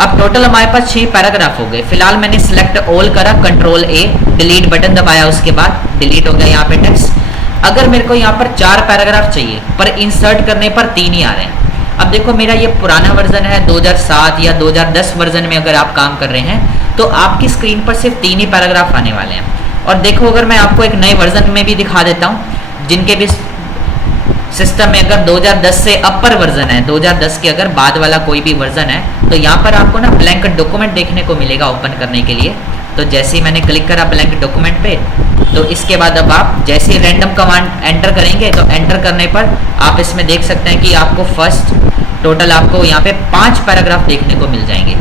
अब टोटल हमारे पास 6 पैराग्राफ हो गए। फिलहाल मैंने सिलेक्ट ऑल करा, कंट्रोल A, डिलीट बटन दबाया, उसके बाद डिलीट हो गया यहाँ पे टेक्स्ट। अगर मेरे को यहाँ पर 4 पैराग्राफ चाहिए पर इंसर्ट करने पर 3 ही आ रहे हैं। अब देखो मेरा ये पुराना वर्जन है, 2007 या 2010 वर्जन में अगर आप काम कर रहे हैं तो आपकी स्क्रीन पर सिर्फ 3 ही पैराग्राफ आने वाले हैं। और देखो अगर मैं आपको एक नए वर्जन में भी दिखा देता हूँ, जिनके भी सिस्टम में अगर 2010 से अपर वर्जन है, 2010 के अगर बाद वाला कोई भी वर्जन है, तो यहाँ पर आपको ना ब्लैंक डॉक्यूमेंट देखने को मिलेगा ओपन करने के लिए। तो जैसे ही मैंने क्लिक करा ब्लैंक डॉक्यूमेंट पे, तो इसके बाद अब आप जैसे ही रैंडम कमांड एंटर करेंगे तो एंटर करने पर आप इसमें देख सकते हैं कि आपको फर्स्ट टोटल आपको यहाँ पे 5 पैराग्राफ देखने को मिल जाएंगे।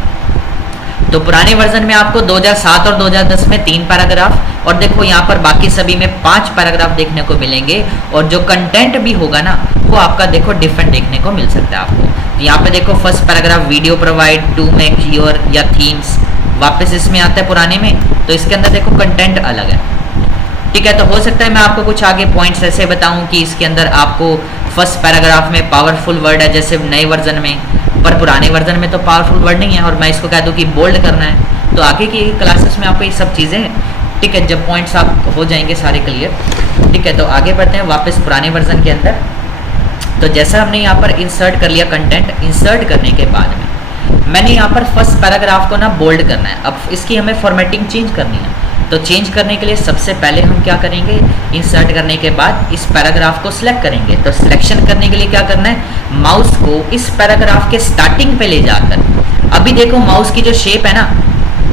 तो पुराने वर्जन में आपको 2007 और 2010 में 3 पैराग्राफ, और देखो यहाँ पर बाकी सभी में 5 पैराग्राफ देखने को मिलेंगे। और जो कंटेंट भी होगा ना वो आपका देखो डिफरेंट देखने को मिल सकता है आपको। तो यहाँ पे देखो first paragraph video provide to make your या थीम्स, वापस इसमें आता है पुराने में, तो इसके अंदर देखो कंटेंट अलग है। ठीक है। तो हो सकता है मैं आपको कुछ आगे पॉइंट्स ऐसे बताऊं कि इसके अंदर आपको फर्स्ट पैराग्राफ में पावरफुल वर्ड है जैसे नए वर्जन में, पर पुराने वर्जन में तो पावरफुल वर्ड नहीं है, और मैं इसको कह दूं कि बोल्ड करना है। तो आगे की क्लासेस में आपको ये सब चीज़ें, ठीक है, जब पॉइंट्स आप हो जाएंगे सारे क्लियर। ठीक है। तो आगे बढ़ते हैं वापस पुराने वर्जन के अंदर। तो जैसा हमने यहाँ पर इंसर्ट कर लिया कंटेंट, इंसर्ट करने के बाद में मैंने यहाँ पर फर्स्ट पैराग्राफ को ना बोल्ड करना है। अब इसकी हमें फॉर्मेटिंग चेंज करनी है, तो चेंज करने के लिए सबसे पहले हम क्या करेंगे, इंसर्ट करने के बाद इस पैराग्राफ को सिलेक्ट करेंगे। तो सिलेक्शन करने के लिए क्या करना है, माउस को इस पैराग्राफ के स्टार्टिंग पे ले जाकर, अभी देखो माउस की जो शेप है ना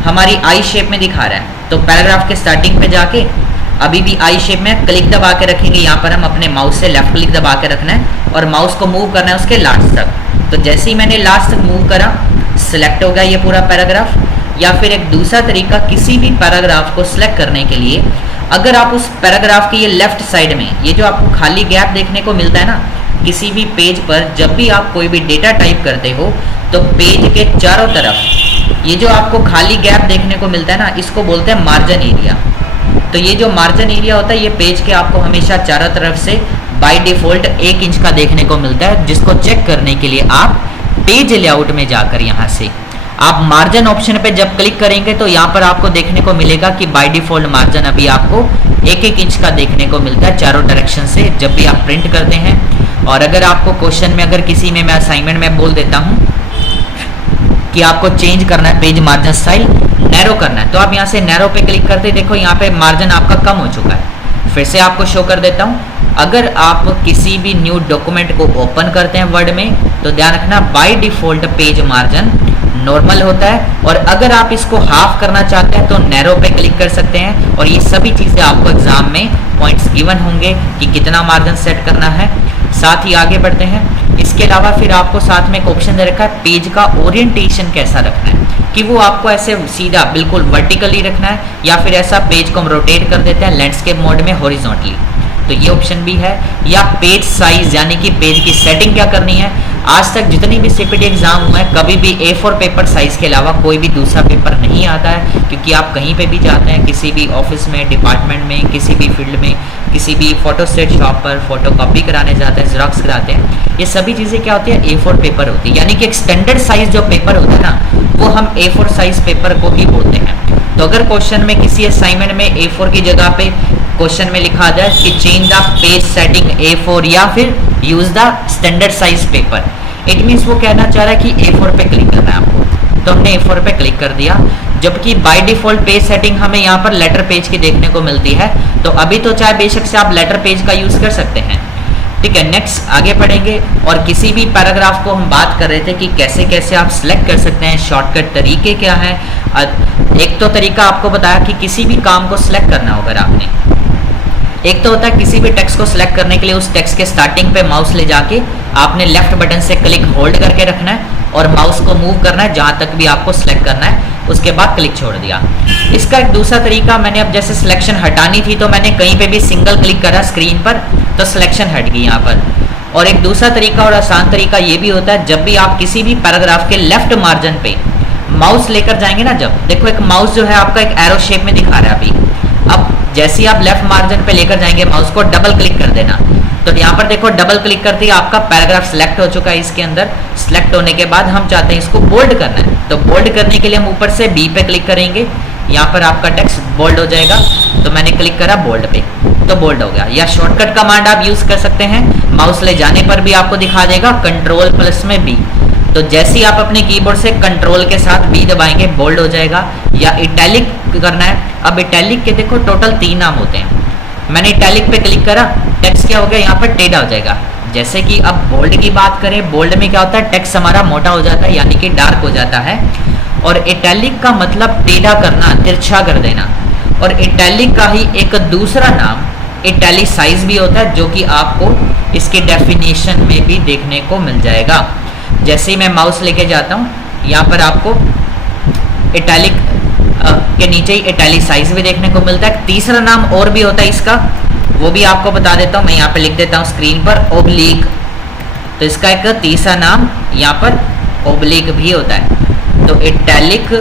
हमारी आई शेप में दिखा रहा है, तो पैराग्राफ के स्टार्टिंग पे जाके अभी भी आई शेप में क्लिक दबा के रखेंगे, यहाँ पर हम अपने माउस से लेफ्ट क्लिक दबा के रखना है और माउस को मूव करना है उसके लास्ट तक। तो जैसे ही मैंने लास्ट तक मूव करा, सिलेक्ट हो गया ये पूरा पैराग्राफ। या फिर एक दूसरा तरीका, किसी भी पैराग्राफ को सिलेक्ट करने के लिए अगर आप उस पैराग्राफ के ये लेफ्ट साइड में ये जो आपको खाली गैप देखने को मिलता है ना, किसी भी पेज पर जब भी आप कोई भी डेटा टाइप करते हो तो पेज के चारों तरफ ये जो आपको खाली गैप देखने को मिलता है ना, इसको बोलते हैं मार्जिन एरिया। तो ये जो मार्जिन एरिया होता है ये पेज के आपको हमेशा चारों तरफ से बाय डिफॉल्ट 1 इंच का देखने को मिलता है, जिसको चेक करने के लिए आप पेज लेआउट में जाकर यहाँ से आप मार्जिन ऑप्शन पे जब क्लिक करेंगे तो यहाँ पर आपको देखने को मिलेगा कि बाय डिफॉल्ट मार्जिन अभी आपको 1-1 इंच का देखने को मिलता है चारों डायरेक्शन से जब भी आप प्रिंट करते हैं। और अगर आपको क्वेश्चन में अगर किसी में मैं असाइनमेंट में बोल देता हूँ कि आपको चेंज करना है पेज मार्जिन स्टाइल, नैरो करना है, तो आप यहाँ से नैरो पे क्लिक करते देखो यहाँ पे मार्जिन आपका कम हो चुका है। फिर से आपको शो कर देता हूँ, अगर आप किसी भी न्यू डॉक्यूमेंट को ओपन करते हैं वर्ड में तो ध्यान रखना by default page margin normal होता है, और अगर आप इसको हाफ करना चाहते हैं तो नैरो पे क्लिक कर सकते हैं। और ये सभी चीज़ें आपको एग्जाम में पॉइंट्स गिवन होंगे कि कितना मार्जिन सेट करना है। साथ ही आगे बढ़ते हैं। इसके अलावा फिर आपको साथ में एक ऑप्शन दे रखा है पेज का ओरिएंटेशन कैसा रखना है, कि वो आपको ऐसे सीधा बिल्कुल वर्टिकली रखना है या फिर ऐसा पेज को हम रोटेट कर देते हैं लैंडस्केप मोड में हॉरिजॉन्टली, तो ये ऑप्शन भी है। या पेज साइज यानी कि पेज की सेटिंग क्या करनी है। आज तक जितनी भी सीपीटी एग्जाम हुआ है कभी भी A4 पेपर साइज के अलावा कोई भी दूसरा पेपर नहीं आता है, क्योंकि आप कहीं पे भी जाते हैं, किसी भी ऑफिस में, डिपार्टमेंट में, किसी भी फील्ड में, किसी भी फोटोस्टेट शॉप पर फोटो कॉपी कराने जाते हैं, जेरॉक्स कराते हैं, ये सभी चीज़ें क्या होती है A4 पेपर होती है। यानी कि एक स्टैंडर्ड साइज जो पेपर होता है ना वो हम A4 साइज पेपर को ही बोलते हैं। तो अगर क्वेश्चन में किसी असाइनमेंट में A4 की जगह पे क्वेश्चन में लिखा जाए कि change the page setting A4 या फिर use the standard size paper, it means वो कहना चाह रहा है कि A4 पे क्लिक करना है आपको, तो हमने A4 पे क्लिक कर दिया। जबकि बाय डिफॉल्ट पेज सेटिंग हमें यहाँ पर लेटर पेज की देखने को मिलती है, तो अभी तो चाहे बेशक से आप लेटर पेज का यूज कर सकते हैं। ठीक है, नेक्स्ट आगे पढ़ेंगे। और किसी भी पैराग्राफ को हम बात कर रहे थे कि कैसे कैसे आप सिलेक्ट कर सकते हैं, शॉर्टकट तरीके क्या हैं। एक तो तरीका आपको बताया कि किसी भी काम को सिलेक्ट करना होगा आपने, एक तो होता है किसी भी टेक्स्ट को सिलेक्ट करने के लिए उस टेक्स्ट के स्टार्टिंग पे माउस ले जाके आपने लेफ्ट बटन से क्लिक होल्ड करके रखना है और माउस को मूव करना है जहां तक भी आपको सिलेक्ट करना है, उसके बाद क्लिक छोड़ दिया। इसका एक दूसरा तरीका, मैंने अब जैसे सिलेक्शन हटानी थी तो मैंने कहीं पे भी सिंगल क्लिक करा स्क्रीन पर तो सिलेक्शन हट गई यहाँ पर। और एक दूसरा तरीका और आसान तरीका ये भी होता है, जब भी आप किसी भी पैराग्राफ के लेफ्ट मार्जिन पे माउस लेकर जाएंगे ना, जब देखो एक माउस जो है आपका एक एरो शेप में दिखा रहा है अभी, अब जैसे ही आप लेफ्ट मार्जिन पे लेकर जाएंगे माउस को डबल क्लिक कर देना, तो यहाँ पर देखो डबल क्लिक करते ही आपका पैराग्राफ सिलेक्ट हो चुका है। इसके अंदर सिलेक्ट होने के बाद हम चाहते हैं इसको बोल्ड करना है, तो बोल्ड करने के लिए हम ऊपर से B पे क्लिक करेंगे, यहाँ पर आपका टेक्स्ट बोल्ड हो जाएगा। तो मैंने क्लिक करा बोल्ड पे तो बोल्ड हो गया। या शॉर्टकट कमांड आप यूज कर सकते हैं, माउस ले जाने पर भी आपको दिखा देगा Ctrl+B, तो जैसे ही आप अपने कीबोर्ड से कंट्रोल के साथ B दबाएंगे बोल्ड हो जाएगा। या इटैलिक करना है, अब इटैलिक के देखो टोटल 3 नाम होते हैं, मैंने इटैलिक पे क्लिक करा, टेक्स्ट क्या हो गया यहाँ पर टेढ़ा हो जाएगा। जैसे कि अब बोल्ड की बात करें, बोल्ड में क्या होता है टेक्स्ट हमारा मोटा हो जाता है यानी कि डार्क हो जाता है, और इटैलिक का मतलब टेढ़ा करना, तिरछा कर देना। और इटैलिक का ही एक दूसरा नाम इटैलिसाइज भी होता है, जो कि आपको इसके डेफिनेशन में भी देखने को मिल जाएगा। जैसे ही मैं माउस लेके जाता हूँ यहाँ पर आपको इटैलिक के नीचे ही इटैलिसाइज भी देखने को मिलता है। तीसरा नाम और भी होता है इसका, वो भी आपको बता देता हूँ, मैं यहाँ पे लिख देता हूँ स्क्रीन पर, ओब्लिक। तो इसका एक तीसरा नाम यहाँ पर ओब्लिक भी होता है। तो इटैलिक,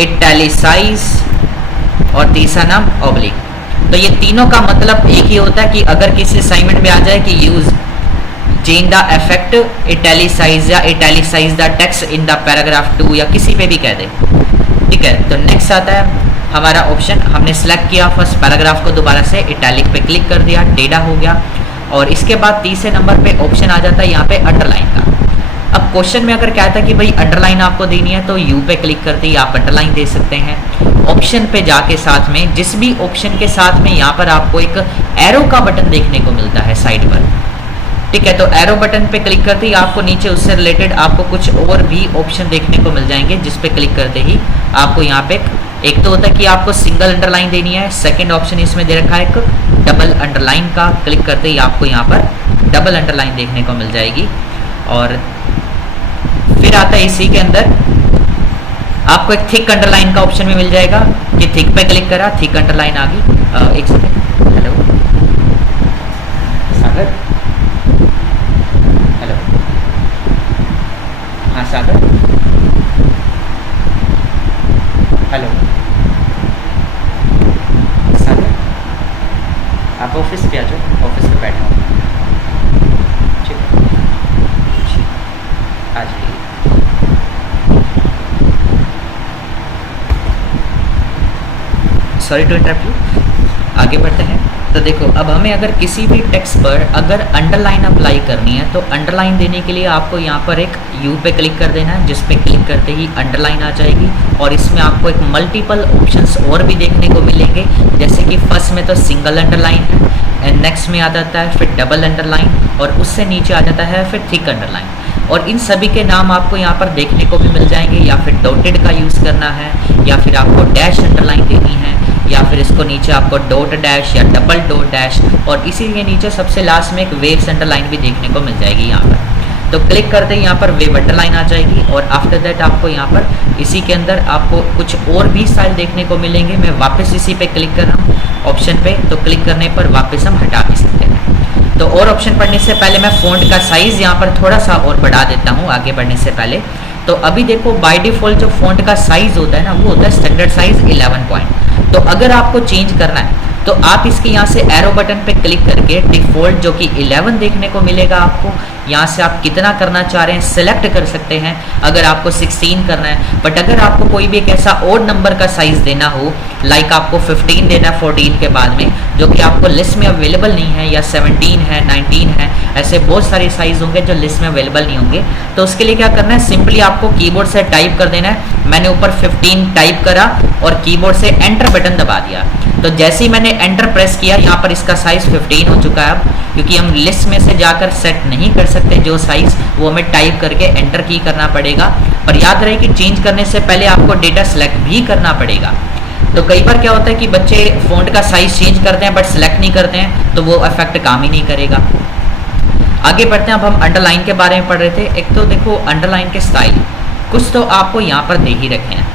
इटैलिसाइज और तीसरा नाम ओब्लिक, तो ये तीनों का मतलब एक ही होता है कि अगर किसी असाइनमेंट में आ जाए कि use change the effect italicise या italicise the text in the paragraph 2 या किसी पे भी कह दे। ठीक है, तो नेक्स्ट आता है हमारा ऑप्शन, हमने सेलेक्ट किया फर्स्ट पैराग्राफ को, दोबारा से इटैलिक पे क्लिक कर दिया, टेढ़ा हो गया। और इसके बाद तीसरे नंबर पे ऑप्शन आ जाता है यहाँ पे अंडरलाइन का। अब क्वेश्चन में अगर कहता है कि भाई अंडरलाइन आपको देनी है तो यू पे क्लिक करते ही आप अंडरलाइन दे सकते हैं। ऑप्शन पे जाके साथ में जिस भी ऑप्शन के साथ में यहाँ पर आपको एक एरो का बटन देखने को मिलता है साइड पर। ठीक है, तो एरो बटन पे क्लिक करते ही आपको नीचे उससे रिलेटेड आपको कुछ और भी ऑप्शन देखने को मिल जाएंगे, जिस पे क्लिक करते ही आपको यहाँ पे एक तो होता है कि आपको सिंगल अंडरलाइन देनी है, सेकंड ऑप्शन इसमें दे रखा है एक डबल अंडरलाइन का। क्लिक करते ही आपको यहाँ पर डबल अंडरलाइन देखने को मिल जाएगी। और फिर आता है इसी के अंदर आपको एक थिक अंडरलाइन का ऑप्शन भी मिल जाएगा कि थिक पे क्लिक करा, थिक अंडरलाइन आ गई। एक सेकेंड, हेलो सागर, हेलो, हाँ सागर, हेलो सागर, आप ऑफिस पे आ जाओ, ऑफिस पे बैठे हो, ठीक है, आ जाइए। सॉरी टू इंटरप्ट यू, आगे बढ़ते हैं। तो देखो, अब हमें अगर किसी भी टेक्स्ट पर अगर अंडरलाइन अप्लाई करनी है तो अंडरलाइन देने के लिए आपको यहाँ पर एक यू पे क्लिक कर देना है, जिस पे क्लिक करते ही अंडरलाइन आ जाएगी। और इसमें आपको एक मल्टीपल ऑप्शंस और भी देखने को मिलेंगे, जैसे कि फर्स्ट में तो सिंगल अंडरलाइन है, एंड नेक्स्ट में आ जाता है फिर डबल अंडरलाइन, और उससे नीचे आ जाता है फिर थिक अंडरलाइन। और इन सभी के नाम आपको यहाँ पर देखने को भी मिल जाएंगे, या फिर डॉटेड का यूज़ करना है, या फिर आपको डैश अंडरलाइन देनी है, या फिर इसको नीचे आपको डॉट डैश या डबल डॉट डैश, और इसी के नीचे सबसे लास्ट में एक वेव्स अंडरलाइन भी देखने को मिल जाएगी यहाँ पर। तो क्लिक करते ही यहाँ पर वेव अंडरलाइन आ जाएगी, और आफ्टर दैट आपको यहाँ पर इसी के अंदर आपको कुछ और भी स्टाइल देखने को मिलेंगे। मैं वापस इसी पे क्लिक कर रहा हूँ ऑप्शन पे, तो क्लिक करने पर वापस हम हटा भी सकते हैं। तो और ऑप्शन पढ़ने से पहले मैं फ़ॉन्ट का साइज़ यहाँ पर थोड़ा सा और बढ़ा देता हूँ आगे बढ़ने से पहले। तो अभी देखो, बाय डिफ़ॉल्ट जो फ़ॉन्ट का साइज़ होता है ना, वो होता है स्टैंडर्ड साइज़ 11 पॉइंट। तो अगर आपको चेंज करना है तो आप इसके यहाँ से एरो बटन पे क्लिक करके डिफ़ॉल्ट जो कि 11 देखने को मिलेगा आपको, यहाँ से आप कितना करना चाह रहे हैं सेलेक्ट कर सकते हैं। अगर आपको 16 करना है, बट अगर आपको कोई भी एक ऐसा ओड नंबर का साइज़ देना हो, लाइक आपको 15 देना है 14 के बाद में, जो कि आपको लिस्ट में अवेलेबल नहीं है, या 17 है, 19 है, ऐसे बहुत सारे साइज़ होंगे जो लिस्ट में अवेलेबल नहीं होंगे, तो उसके लिए क्या करना है, सिंपली आपको कीबोर्ड से टाइप कर देना है। मैंने ऊपर 15 टाइप करा और कीबोर्ड से एंटर बटन दबा दिया। तो जैसे ही मैंने एंटर प्रेस किया, यहाँ पर इसका साइज़ 15 हो चुका है अब, क्योंकि हम लिस्ट में से जाकर सेट नहीं कर सकते जो साइज़, वो हमें टाइप करके एंटर की करना पड़ेगा। पर याद रहे कि चेंज करने से पहले आपको डेटा सेलेक्ट भी करना पड़ेगा। तो कई बार क्या होता है कि बच्चे फ़ॉन्ट का साइज़ चेंज करते हैं बट सेलेक्ट नहीं करते हैं, तो वो इफेक्ट काम ही नहीं करेगा। आगे बढ़ते हैं। अब हम अंडरलाइन के बारे में पढ़ रहे थे। एक तो देखो, अंडरलाइन के स्टाइल कुछ तो आपको यहाँ पर दे ही रखे हैं,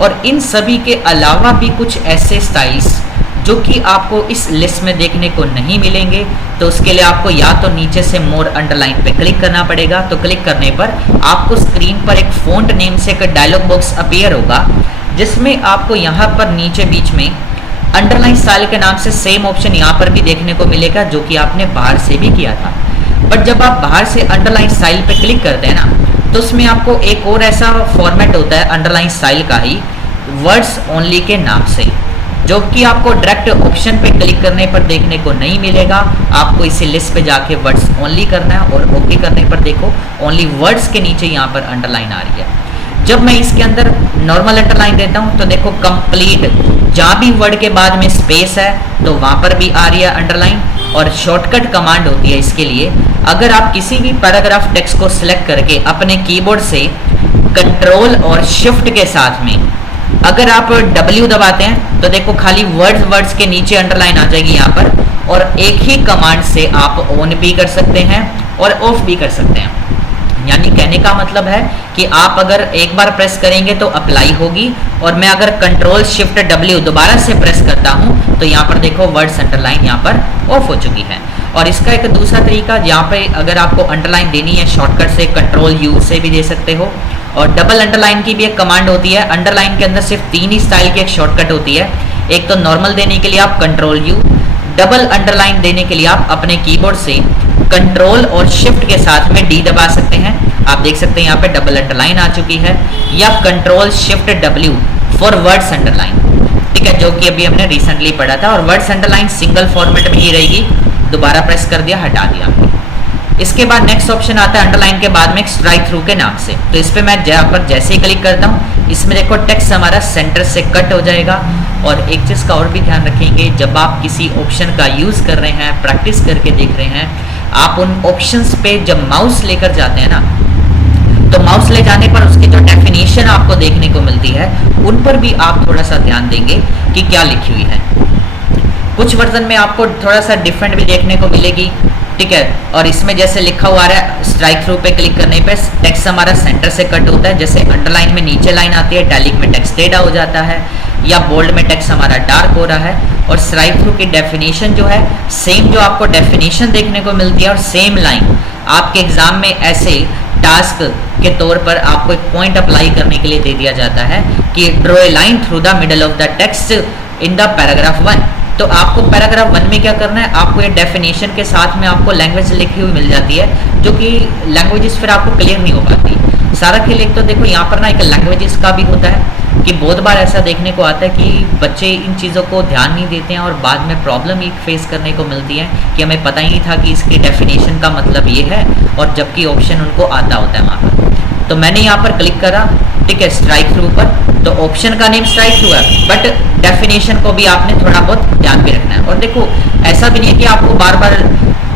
और इन सभी के अलावा भी कुछ ऐसे स्टाइल्स जो कि आपको इस लिस्ट में देखने को नहीं मिलेंगे। तो उसके लिए आपको या तो नीचे से मोर अंडरलाइन पे क्लिक करना पड़ेगा। तो क्लिक करने पर आपको स्क्रीन पर एक फ़ॉन्ट नेम से एक डायलॉग बॉक्स अपीयर होगा, जिसमें आपको यहाँ पर नीचे बीच में अंडरलाइन स्टाइल के नाम से सेम ऑप्शन यहाँ पर भी देखने को मिलेगा, जो कि आपने बाहर से भी किया था। बट जब आप बाहर से अंडरलाइन स्टाइल पे क्लिक करते हैं ना, तो उसमें आपको एक और ऐसा फॉर्मेट होता है अंडरलाइन स्टाइल का ही, वर्ड्स ओनली के नाम से, जो कि आपको डायरेक्ट ऑप्शन पे क्लिक करने पर देखने को नहीं मिलेगा। आपको इसी लिस्ट पे जाके वर्ड्स ओनली करना है, और ओके करने पर देखो ओनली वर्ड्स के नीचे यहाँ पर अंडरलाइन आ रही है। जब मैं इसके अंदर नॉर्मल अंडरलाइन देता हूँ तो देखो कंप्लीट, जहाँ भी वर्ड के बाद में स्पेस है तो वहाँ पर भी आ रही है अंडरलाइन। और शॉर्टकट कमांड होती है इसके लिए, अगर आप किसी भी पैराग्राफ टेक्स्ट को सिलेक्ट करके अपने कीबोर्ड से कंट्रोल और शिफ्ट के साथ में अगर आप W दबाते हैं तो देखो खाली वर्ड्स के नीचे अंडरलाइन आ जाएगी यहाँ पर, और एक ही कमांड से आप ऑन भी कर सकते हैं और ऑफ भी कर सकते हैं। यानी कहने का मतलब है कि आप अगर एक बार प्रेस करेंगे तो अप्लाई होगी, और मैं अगर कंट्रोल शिफ्ट W दोबारा से प्रेस करता हूं तो यहाँ पर देखो वर्ड्स अंडरलाइन यहाँ पर ऑफ हो चुकी है। और इसका एक दूसरा तरीका, यहाँ पे अगर आपको अंडरलाइन देनी है शॉर्टकट से कंट्रोल U से भी दे सकते हो। और डबल अंडरलाइन की भी एक कमांड होती है। अंडरलाइन के अंदर सिर्फ 3 ही स्टाइल की एक शॉर्टकट होती है। एक तो नॉर्मल देने के लिए आप कंट्रोल U, डबल अंडरलाइन देने के लिए आप अपने कीबोर्ड से कंट्रोल और शिफ्ट के साथ में D दबा सकते हैं। आप देख सकते हैं यहाँ पे डबल अंडरलाइन आ चुकी है, या control shift W for words underline, ठीक है, जो कि अभी हमने रिसेंटली पढ़ा था। और वर्ड्स अंडरलाइन सिंगल फॉर्मेट में ही रहेगी, दोबारा प्रेस कर दिया, हटा दिया। इसके बाद नेक्स्ट ऑप्शन आता है अंडरलाइन के बाद में एक स्ट्राइक थ्रू के नाम से। तो इस पर मैं यहाँ पर जैसे ही क्लिक करता हूँ, इसमें देखो टेक्स्ट हमारा सेंटर से कट हो जाएगा। और एक चीज़ का और भी ध्यान रखेंगे, जब आप किसी ऑप्शन का यूज़ कर रहे हैं, प्रैक्टिस करके देख रहे हैं, आप उन ऑप्शंस पे जब माउस लेकर जाते हैं ना, तो माउस ले जाने पर उसकी जो डेफिनेशन आपको देखने को मिलती है उन पर भी आप थोड़ा सा ध्यान देंगे कि क्या लिखी हुई है। कुछ वर्जन में आपको थोड़ा सा डिफरेंट भी देखने को मिलेगी, ठीक है। और इसमें जैसे लिखा हुआ है स्ट्राइक थ्रू पे क्लिक करने पे टेक्स्ट हमारा सेंटर से कट होता है, जैसे अंडरलाइन में नीचे लाइन आती है, इटैलिक में टेक्स्ट टेढ़ा हो जाता है, या बोल्ड में टेक्स्ट हमारा डार्क हो रहा है। और स्ट्राइक थ्रू की डेफिनेशन जो है सेम जो आपको डेफिनेशन देखने को मिलती है और सेम लाइन आपके एग्जाम में ऐसे टास्क के तौर पर आपको एक पॉइंट अप्लाई करने के लिए दे दिया जाता है कि draw a line through the middle of the text in the paragraph 1। तो आपको पैराग्राफ 1 में क्या करना है, आपको ये डेफिनेशन के साथ में आपको लैंग्वेज लिखी हुई मिल जाती है, जो कि लैंग्वेजेस फिर आपको क्लियर नहीं हो पाती। सारा खेल एक तो देखो यहाँ पर ना एक लैंग्वेजेस का भी होता है कि बहुत बार ऐसा देखने को आता है कि बच्चे इन चीज़ों को ध्यान नहीं देते हैं और बाद में प्रॉब्लम ही फेस करने को मिलती है कि हमें पता ही नहीं था कि इसकी डेफिनेशन का मतलब ये है, और जबकि ऑप्शन उनको आता होता है वहाँ पर। तो मैंने यहाँ पर क्लिक करा, ठीक है, स्ट्राइक थ्रू पर, तो ऑप्शन का नेम स्ट्राइक थ्रू है, बट डेफिनेशन को भी आपने थोड़ा बहुत ध्यान भी रखना है। और देखो ऐसा भी नहीं है कि आपको बार बार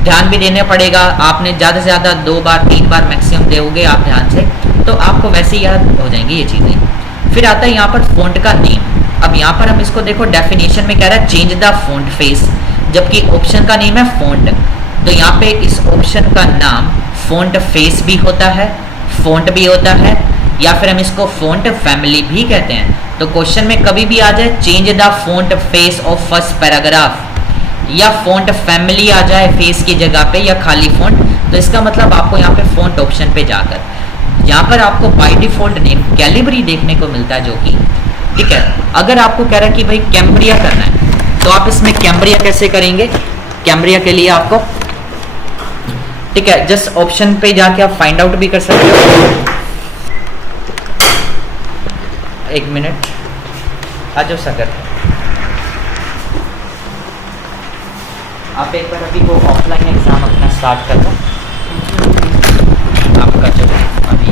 ध्यान भी देना पड़ेगा, आपने ज़्यादा से ज़्यादा 2 बार 3 बार मैक्सिमम दोगे आप ध्यान से, तो आपको वैसे ही याद हो जाएंगी ये चीज़ें। फिर आता है यहाँ पर फ़ॉन्ट का नेम। अब यहाँ पर हम इसको देखो डेफिनेशन में कह रहा है चेंज द फ़ॉन्ट फेस, जबकि ऑप्शन का नेम है फ़ॉन्ट। तो यहाँ पे इस ऑप्शन का नाम फ़ॉन्ट फेस भी होता है, फ़ॉन्ट भी होता है, या फिर हम इसको फ़ॉन्ट फैमिली भी कहते हैं। तो क्वेश्चन में कभी भी आ जाए change the font face of first paragraph, या फ़ॉन्ट फैमिली आ जाए फेस की जगह पे, या खाली फ़ॉन्ट, तो इसका मतलब आपको यहाँ पे फ़ॉन्ट ऑप्शन पे जाकर यहाँ पर आपको बाय डिफ़ॉल्ट नेम कैलिबरी देखने को मिलता है, जो कि ठीक है। अगर आपको कह रहा है कि भाई कैम्ब्रिया करना है, तो आप इसमें कैम्ब्रिया कैसे करेंगे, कैम्ब्रिया के लिए आपको, ठीक है, जस्ट ऑप्शन पे जाके आप फाइंड आउट भी कर सकते हो। एक मिनट आ जाओ सागर, आप एक बार अभी वो ऑफलाइन एग्जाम अपना स्टार्ट कर लो आपका, चलो अभी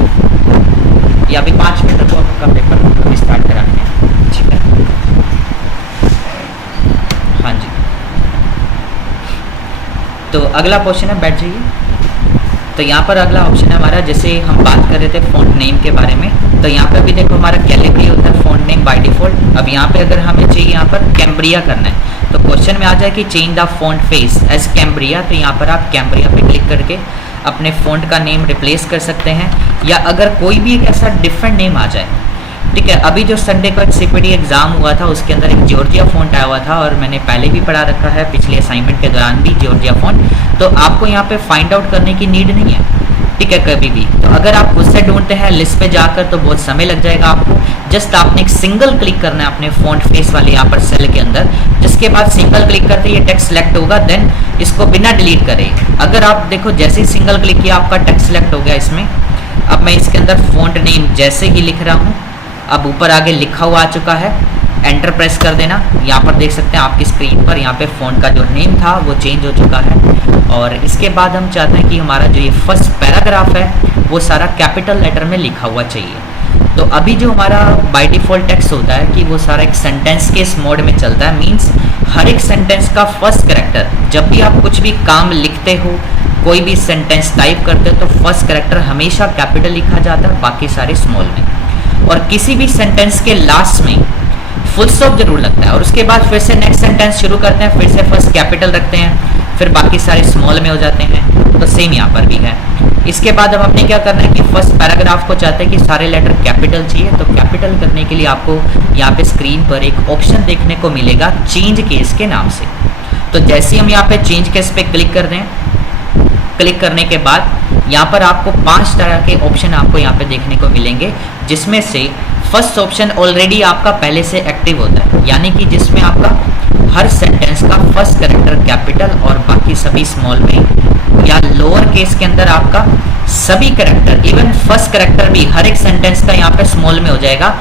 या अभी 5 मिनट को आपका पेपर स्टार्ट कराने हैं, ठीक है। हाँ जी, तो अगला क्वेश्चन है, बैठ जाइए। तो यहाँ पर अगला ऑप्शन है हमारा, जैसे हम बात कर रहे थे फ़ॉन्ट नेम के बारे में, तो यहाँ पर भी देखो हमारा कैलिबरी होता है फ़ॉन्ट नेम बाय डिफ़ॉल्ट। अब यहाँ पे अगर हमें चाहिए यहाँ पर कैम्ब्रिया करना है, तो क्वेश्चन में आ जाए कि change the font face as Cambria, तो यहाँ पर आप कैम्ब्रिया पे क्लिक करके अपने फ़ॉन्ट का नेम रिप्लेस कर सकते हैं, या अगर कोई भी एक ऐसा डिफरेंट नेम आ जाए, ठीक है। अभी जो संडे को एक सीपीटी एग्जाम हुआ था उसके अंदर एक जॉर्जिया फ़ॉन्ट आया हुआ था, और मैंने पहले भी पढ़ा रखा है पिछले असाइनमेंट के दौरान भी जॉर्जिया फ़ॉन्ट, तो आपको यहाँ पे फाइंड आउट करने की नीड नहीं है, ठीक है, कभी भी। तो अगर आप खुद से ढूंढते हैं लिस्ट पे जाकर तो बहुत समय लग जाएगा आपको। जस्ट आपने एक सिंगल क्लिक करना है अपने फ़ॉन्ट फेस वाले यहाँ पर सेल के अंदर, जिसके बाद सिंगल क्लिक करते ये टेक्स्ट सेलेक्ट होगा, देन इसको बिना डिलीट करे, अगर आप देखो जैसे ही सिंगल क्लिक किया आपका टेक्स्ट सेलेक्ट हो गया इसमें। अब मैं इसके अंदर फ़ॉन्ट नेम जैसे ही लिख रहा हूँ, अब ऊपर आगे लिखा हुआ आ चुका है, एंटर प्रेस कर देना। यहाँ पर देख सकते हैं आपकी स्क्रीन पर यहाँ पे फ़ॉन्ट का जो नेम था वो चेंज हो चुका है। और इसके बाद हम चाहते हैं कि हमारा जो ये फर्स्ट पैराग्राफ है वो सारा कैपिटल लेटर में लिखा हुआ चाहिए। तो अभी जो हमारा बाय डिफ़ॉल्ट टेक्स्ट होता है कि वो सारा एक सेंटेंस के इस मोड में चलता है, मीन्स हर एक सेंटेंस का फर्स्ट कैरेक्टर, जब भी आप कुछ भी काम लिखते हो, कोई भी सेंटेंस टाइप करते हो, तो फर्स्ट कैरेक्टर हमेशा कैपिटल लिखा जाता है, बाकी सारे स्मॉल में। और किसी भी सेंटेंस के लास्ट में फुल स्टॉप जरूर लगता है, और उसके बाद फिर से नेक्स्ट सेंटेंस शुरू करते हैं, फिर से फर्स्ट कैपिटल रखते हैं, फिर बाकी सारे स्मॉल में हो जाते हैं। तो सेम यहाँ पर भी है। इसके बाद अब हमने क्या करना है कि फर्स्ट पैराग्राफ को चाहते हैं कि सारे लेटर कैपिटल चाहिए, तो कैपिटल करने के लिए आपको यहाँ पे स्क्रीन पर एक ऑप्शन देखने को मिलेगा चेंज केस के नाम से। तो जैसे ही हम यहाँ पे चेंज केस पे क्लिक कर दें, क्लिक करने के बाद यहाँ पर आपको 5 तरह के ऑप्शन आपको यहाँ पे देखने को मिलेंगे, जिसमें से फर्स्ट ऑप्शन ऑलरेडी आपका पहले से एक्टिव होता है, यानी कि जिसमें आपका हर सेंटेंस का फर्स्ट कैरेक्टर कैपिटल और बाकी सभी स्मॉल में, या लोअर केस के अंदर आपका सभी कैरेक्टर, इवन फर्स्ट कैरेक्टर भी हर एक सेंटेंस का यहाँ पे स्मॉल में हो जाएगा।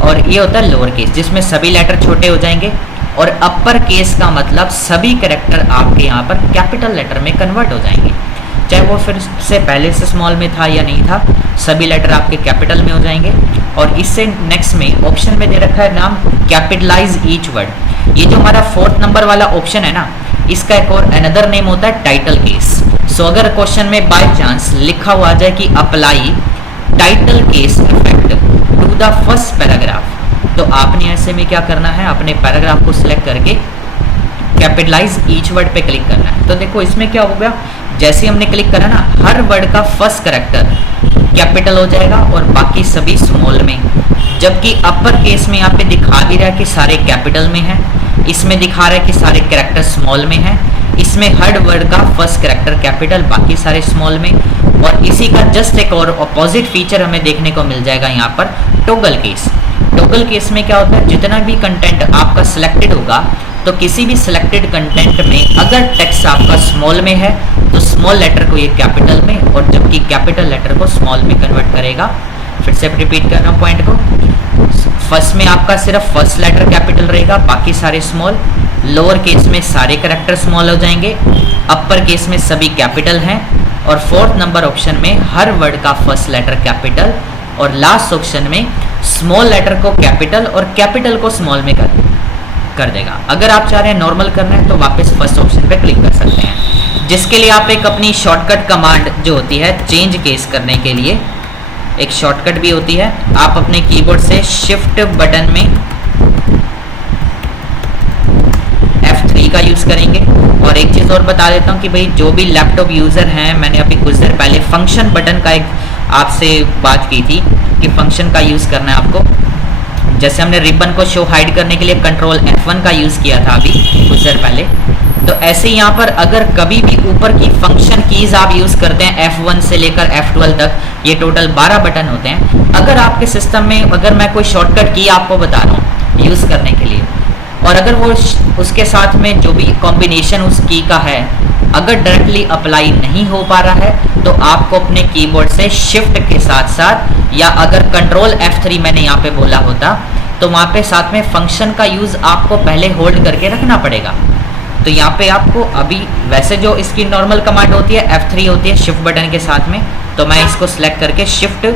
और ये होता है लोअर केस, जिसमें सभी लेटर छोटे हो जाएंगे। और अपर केस का मतलब सभी कैरेक्टर आपके यहाँ पर कैपिटल लेटर में कन्वर्ट हो जाएंगे, चाहे वो फिर से पहले से स्मॉल में था या नहीं था, सभी लेटर आपके कैपिटल में हो जाएंगे। और इससे नेक्स्ट में ऑप्शन में दे रखा है नाम कैपिटलाइज ईच वर्ड। ये जो हमारा 4th नंबर वाला ऑप्शन है ना, इसका एक और अनदर नेम होता है टाइटल केस। सो अगर क्वेश्चन में बाय चांस लिखा हुआ आ जाए कि apply title case effect to the first paragraph. तो आपने ऐसे में क्या करना है, अपने पैराग्राफ को सिलेक्ट करके कैपिटलाइज ईच वर्ड पे क्लिक करना है। तो देखो इसमें क्या हो गया, जैसे हमने क्लिक करा ना, हर वर्ड का फर्स्ट कैरेक्टर कैपिटल हो जाएगा और बाकी सभी स्मॉल में, जबकि अपर केस में यहाँ पे दिखा भी रहा है कि सारे कैपिटल में है, इसमें दिखा रहा है कि सारे कैरेक्टर स्मॉल में है, इसमें हर वर्ड का फर्स्ट कैरेक्टर कैपिटल, बाकी सारे स्मॉल में। और इसी का जस्ट एक और अपोजिट फीचर हमें देखने को मिल जाएगा यहाँ पर टॉगल केस। टॉगल केस में क्या होता है, जितना भी कंटेंट आपका सिलेक्टेड होगा, तो किसी भी सिलेक्टेड कंटेंट में अगर टेक्स्ट आपका स्मॉल में है तो स्मॉल लेटर को ये कैपिटल में, और जबकि कैपिटल लेटर को स्मॉल में कन्वर्ट करेगा। फिर से रिपीट कर रहा हूँ पॉइंट को, फर्स्ट में आपका सिर्फ फर्स्ट लेटर कैपिटल रहेगा, बाकी सारे स्मॉल। लोअर केस में सारे कैरेक्टर स्मॉल हो जाएंगे, अपर केस में सभी कैपिटल हैं, और फोर्थ नंबर ऑप्शन में हर वर्ड का फर्स्ट लेटर कैपिटल, और लास्ट ऑप्शन में स्मॉल लेटर को कैपिटल और कैपिटल को स्मॉल में कर देगा। अगर आप चाह रहे हैं नॉर्मल करना है तो वापस फर्स्ट ऑप्शन पे क्लिक कर सकते हैं, जिसके लिए आप एक अपनी शॉर्टकट कमांड जो होती है चेंज केस करने के लिए एक शॉर्टकट भी होती है, आप अपने कीबोर्ड से शिफ्ट बटन में F3 का यूज करेंगे। और एक चीज और बता देता हूँ कि भाई जो भी लैपटॉप यूजर हैं, मैंने अभी कुछ देर पहले फंक्शन बटन का एक आपसे बात की थी कि फंक्शन का यूज करना है आपको। जैसे हमने रिबन को शो हाइड करने के लिए कंट्रोल F1 का यूज किया था अभी कुछ देर पहले, तो ऐसे यहाँ पर अगर कभी भी ऊपर की फंक्शन कीज आप यूज करते हैं F1 से लेकर F12 तक, ये टोटल 12 बटन होते हैं। अगर आपके सिस्टम में अगर मैं कोई शॉर्टकट की आपको बता रहा हूँ यूज करने के लिए, और अगर वो उसके साथ में जो भी कॉम्बिनेशन उस की का है अगर डायरेक्टली अप्लाई नहीं हो पा रहा है, तो आपको अपने कीबोर्ड से शिफ्ट के साथ साथ, या अगर कंट्रोल F3 मैंने यहाँ पे बोला होता, तो वहाँ पे साथ में फंक्शन का यूज आपको पहले होल्ड करके रखना पड़ेगा। तो यहाँ पे आपको अभी वैसे जो इसकी नॉर्मल कमांड होती है F3 होती है शिफ्ट बटन के साथ में, तो मैं इसको सिलेक्ट करके शिफ्ट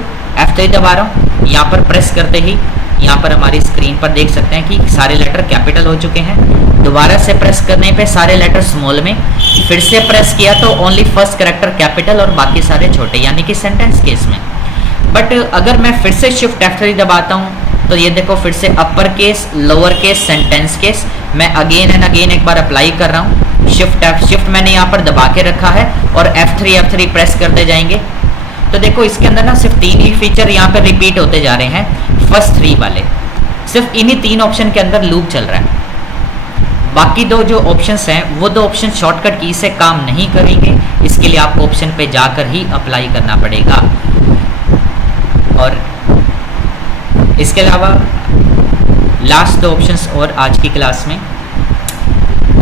F3 दबा रहा हूँ। यहाँ पर प्रेस करते ही यहाँ पर हमारी स्क्रीन पर देख सकते हैं कि सारे लेटर कैपिटल हो चुके हैं। दोबारा से प्रेस करने पे सारे लेटर स्मॉल में, फिर से प्रेस किया तो ओनली फर्स्ट कैरेक्टर कैपिटल और बाकी सारे छोटे, यानी कि सेंटेंस केस में। बट अगर मैं फिर से शिफ्ट F3 दबाता हूँ तो ये देखो फिर से upper case, lower case, sentence case. मैं अगेन एंड अगेन एक बार अप्लाई कर रहा हूँ, शिफ्ट मैंने यहाँ पर दबा के रखा है और F3 प्रेस करते जाएंगे। तो देखो इसके अंदर ना सिर्फ 3 ही फीचर यहाँ पे रिपीट होते जा रहे हैं, फर्स्ट 3 वाले, सिर्फ इन्हीं 3 ऑप्शन के अंदर लूप चल रहा है। बाकी दो जो ऑप्शंस हैं वो 2 ऑप्शन शॉर्टकट की से काम नहीं करेंगे, इसके लिए आपको ऑप्शन पे जाकर ही अप्लाई करना पड़ेगा। और इसके अलावा लास्ट 2 ऑप्शंस और आज की क्लास में,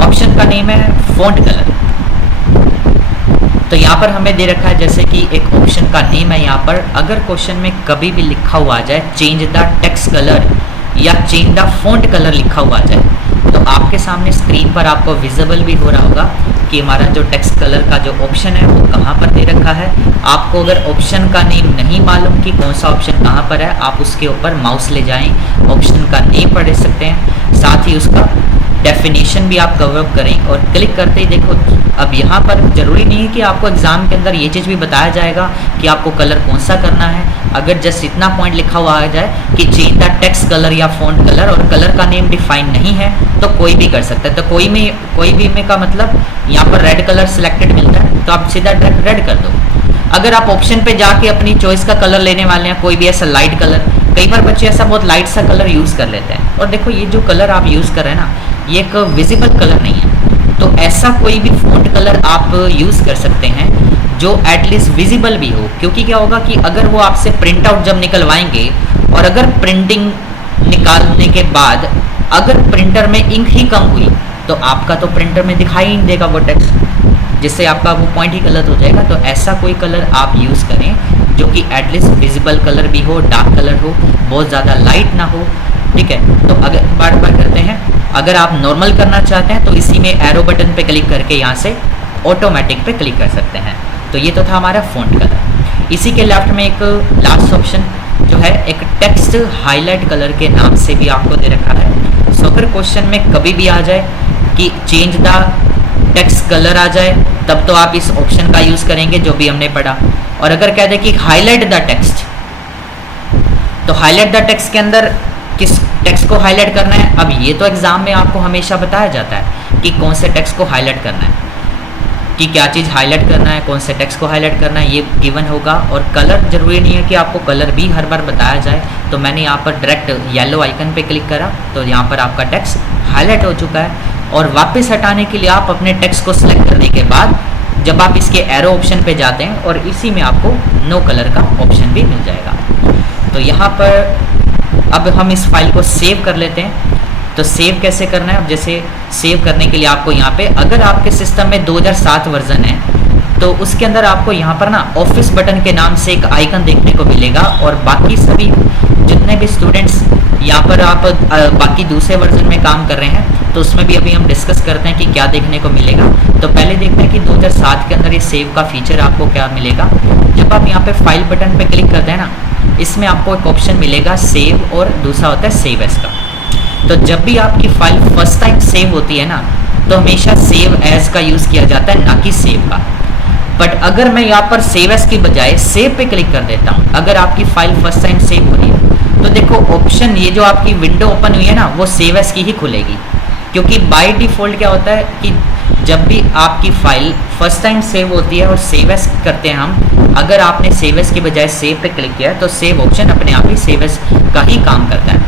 ऑप्शन का नेम है फॉन्ट कलर। तो यहाँ पर हमें दे रखा है जैसे कि एक ऑप्शन का नेम है, यहाँ पर अगर क्वेश्चन में कभी भी लिखा हुआ आ जाए चेंज द टेक्स्ट कलर या चेंज द फॉन्ट कलर लिखा हुआ आ जाए, तो आपके सामने स्क्रीन पर आपको विजिबल भी हो रहा होगा कि हमारा जो टेक्स्ट कलर का जो ऑप्शन है वो कहाँ पर दे रखा है। आपको अगर ऑप्शन का नेम नहीं मालूम कि कौन सा ऑप्शन कहाँ पर है, आप उसके ऊपर माउस ले जाएं, ऑप्शन का नेम पढ़ सकते हैं, साथ ही उसका डेफिनेशन भी आप कवर अप करें और क्लिक करते ही देखो अब यहाँ पर ज़रूरी नहीं है कि आपको एग्जाम के अंदर ये चीज़ भी बताया जाएगा कि आपको कलर कौन सा करना है। अगर जस्ट इतना पॉइंट लिखा हुआ आ जाए कि चेंज द टेक्स्ट कलर या फॉन्ट कलर और कलर का नेम डिफाइन नहीं है तो कोई भी कर सकता है। तो कोई भी में का मतलब यहाँ पर रेड कलर सिलेक्टेड मिलता है तो आप सीधा रेड कर दो। अगर आप ऑप्शन पे जाके अपनी चॉइस का कलर लेने वाले हैं, कोई भी ऐसा लाइट कलर, कई बार बच्चे ऐसा बहुत लाइट सा कलर यूज़ कर लेते हैं, और देखो ये जो कलर आप यूज़ कर रहे हैं ना ये एक विजिबल कलर नहीं है, तो ऐसा कोई भी फॉन्ट कलर आप यूज़ कर सकते हैं जो एटलीस्ट विजिबल भी हो। क्योंकि क्या होगा कि अगर वो आपसे प्रिंट आउट जब निकलवाएंगे और अगर प्रिंटिंग निकालने के बाद अगर प्रिंटर में इंक ही कम हुई तो आपका तो प्रिंटर में दिखाई ही नहीं देगा वो टेक्स्ट, जिससे आपका वो पॉइंट ही गलत हो जाएगा। तो ऐसा कोई कलर आप यूज़ करें जो कि एटलीस्ट विजिबल कलर भी हो, डार्क कलर हो, बहुत ज़्यादा लाइट ना हो, ठीक है। तो अगर बार बार करते हैं, अगर आप नॉर्मल करना चाहते हैं तो इसी में एरो बटन पे क्लिक करके यहाँ से ऑटोमेटिक पे क्लिक कर सकते हैं। तो ये तो था हमारा फॉन्ट कलर। इसी के लेफ्ट में एक लास्ट ऑप्शन जो है एक टेक्स्ट हाईलाइट कलर के नाम से भी आपको दे रखा है। सो अगर क्वेश्चन में कभी भी आ जाए कि चेंज द टेक्स्ट कलर आ जाए तब तो आप इस ऑप्शन का यूज़ करेंगे जो भी हमने पढ़ा, और अगर कह दे कि हाईलाइट द टेक्स्ट तो हाईलाइट द टेक्स्ट के अंदर किस टेक्स्ट को हाईलाइट करना है, अब ये तो एग्जाम में आपको हमेशा बताया जाता है कि कौन से टेक्स्ट को हाईलाइट करना है, कि क्या चीज़ हाईलाइट करना है, कौन से टेक्स्ट को हाईलाइट करना है, ये गिवन होगा। और कलर जरूरी नहीं है कि आपको कलर भी हर बार बताया जाए। तो मैंने यहाँ पर डायरेक्ट येलो आइकन पे क्लिक करा तो यहाँ पर आपका टेक्स्ट हाईलाइट हो चुका है। और वापस हटाने के लिए आप अपने टेक्स्ट को सिलेक्ट करने के बाद जब आप इसके एरो ऑप्शन पे जाते हैं और इसी में आपको नो कलर का ऑप्शन भी मिल जाएगा। तो यहाँ पर अब हम इस फाइल को सेव कर लेते हैं। तो सेव कैसे करना है, अब जैसे सेव करने के लिए आपको यहाँ पे, अगर आपके सिस्टम में 2007 वर्जन है तो उसके अंदर आपको यहाँ पर ना ऑफिस बटन के नाम से एक आइकन देखने को मिलेगा। और बाकी सभी जितने भी स्टूडेंट्स यहाँ पर आप बाकी दूसरे वर्जन में काम कर रहे हैं तो उसमें भी अभी हम डिस्कस करते हैं कि क्या देखने को मिलेगा। तो पहले देखते हैं कि 2007 के अंदर ये सेव का फीचर आपको क्या मिलेगा। जब आप यहाँ पे फाइल बटन पे क्लिक करते हैं ना, इसमें आपको एक ऑप्शन मिलेगा सेव और दूसरा होता है सेव एज का। तो जब भी आपकी फाइल फर्स्ट टाइम सेव होती है ना तो हमेशा सेव एज का यूज़ किया जाता है, ना कि सेव का। बट अगर मैं यहाँ पर सेव एज की बजाय सेव पे क्लिक कर देता हूँ, अगर आपकी फाइल फर्स्ट टाइम सेव हो रही है तो देखो ऑप्शन, ये जो आपकी विंडो ओपन हुई है ना वो सेव एज की ही खुलेगी। क्योंकि बाय डिफ़ॉल्ट क्या होता है कि जब भी आपकी फाइल फर्स्ट टाइम सेव होती है और सेव एज करते हैं हम, अगर आपने सेव एज की बजाय सेव पे क्लिक किया तो सेव ऑप्शन अपने आप ही सेव एज का ही काम करता है।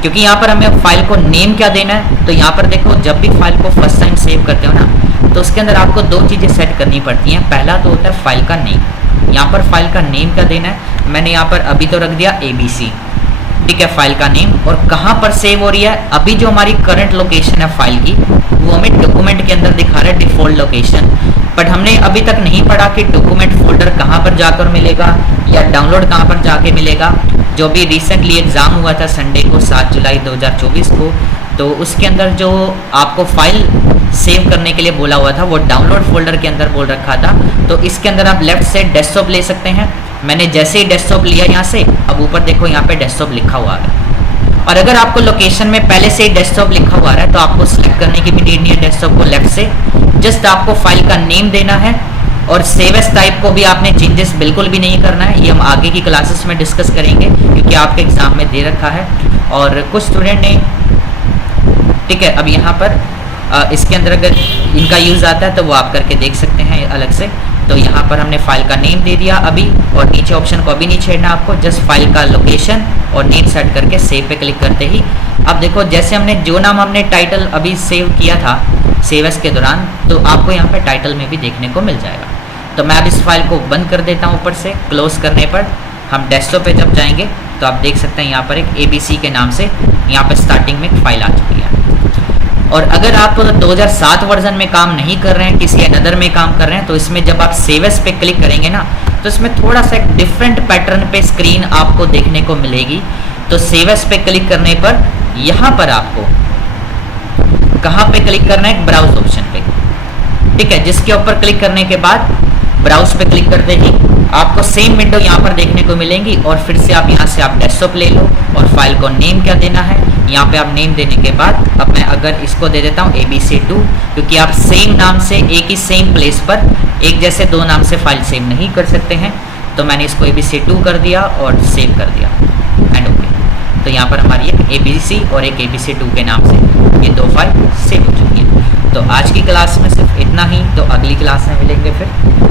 क्योंकि यहाँ पर हमें फाइल को नेम क्या देना है, तो यहाँ पर देखो जब भी फाइल को फर्स्ट टाइम सेव करते हो ना तो उसके अंदर आपको दो चीज़ें सेट करनी पड़ती हैं। पहला तो होता है फाइल का नेम। यहाँ पर फाइल का नेम क्या देना है, मैंने यहाँ पर अभी तो रख दिया ABC, ठीक है, फाइल का नेम। और कहाँ पर सेव हो रही है, अभी जो हमारी करंट लोकेशन है फाइल की वो हमें डॉक्यूमेंट के अंदर दिखा रहा है डिफ़ॉल्ट लोकेशन। बट हमने अभी तक नहीं पढ़ा कि डॉक्यूमेंट फोल्डर कहाँ पर जाकर मिलेगा या डाउनलोड कहाँ पर जाके मिलेगा। जो भी रिसेंटली एग्ज़ाम हुआ था संडे को 7 जुलाई 2024 को, तो उसके अंदर जो आपको फाइल सेव करने के लिए बोला हुआ था वो डाउनलोड फोल्डर के अंदर बोल रखा था। तो इसके अंदर आप लेफ्ट से डेस्कटॉप ले सकते हैं। मैंने जैसे ही डेस्कटॉप लिया यहाँ से, अब ऊपर देखो यहाँ पे डेस्कटॉप लिखा हुआ है। और अगर आपको लोकेशन में पहले से ही डेस्कटॉप लिखा हुआ है तो आपको सिलेक्ट करने की भी नीड नहीं है डेस्कटॉप को लेफ्ट से, जस्ट आपको फाइल का नेम देना है। और सेव एज टाइप को भी आपने चेंजेस बिल्कुल भी नहीं करना है, ये हम आगे की क्लासेस में डिस्कस करेंगे क्योंकि आपके एग्जाम में दे रखा है। और कुछ स्टूडेंट ने, ठीक है, अब यहाँ पर इसके अंदर अगर इनका यूज़ आता है तो वो आप करके देख सकते हैं अलग से। तो यहाँ पर हमने फाइल का नेम दे दिया अभी, और नीचे ऑप्शन को अभी नहीं छेड़ना आपको, जस्ट फाइल का लोकेशन और नेम सेट करके सेव पे क्लिक करते ही अब देखो जैसे हमने जो नाम हमने टाइटल अभी सेव किया था सेव एज के दौरान, तो आपको यहाँ पे टाइटल में भी देखने को मिल जाएगा। तो मैं अब इस फाइल को बंद कर देता हूँ। ऊपर से क्लोज करने पर हम डेस्कटॉप पे जब जाएंगे तो आप देख सकते हैं यहाँ पर एक ABC के नाम से यहाँ पर स्टार्टिंग में एक फाइल आ चुकी है। और अगर आप 2007 वर्जन में काम नहीं कर रहे हैं, किसी अनदर में काम कर रहे हैं, तो इसमें जब आप सेव एज पे क्लिक करेंगे ना तो इसमें थोड़ा सा एक डिफरेंट पैटर्न पे स्क्रीन आपको देखने को मिलेगी। तो सेव एज पे क्लिक करने पर यहाँ पर आपको कहाँ पे क्लिक करना है, ब्राउज ऑप्शन पे, ठीक है, जिसके ऊपर क्लिक करने के बाद ब्राउज पे क्लिक करते ही आपको सेम विंडो यहाँ पर देखने को मिलेंगी। और फिर से आप यहाँ से आप डेस्कटॉप ले लो और फाइल को नेम क्या देना है, यहाँ पे आप नेम देने के बाद अब मैं अगर इसको दे देता हूँ ABC2, क्योंकि आप सेम नाम से एक ही सेम प्लेस पर एक जैसे दो नाम से फाइल सेव नहीं कर सकते हैं। तो मैंने इसको ABC2 कर दिया और सेव कर दिया एंड ओके। तो यहाँ पर हमारी एक ABC और एक ABC2 के नाम से ये दो फाइल सेव हो चुकी है। तो आज की क्लास में सिर्फ इतना ही, तो अगली क्लास में मिलेंगे फिर।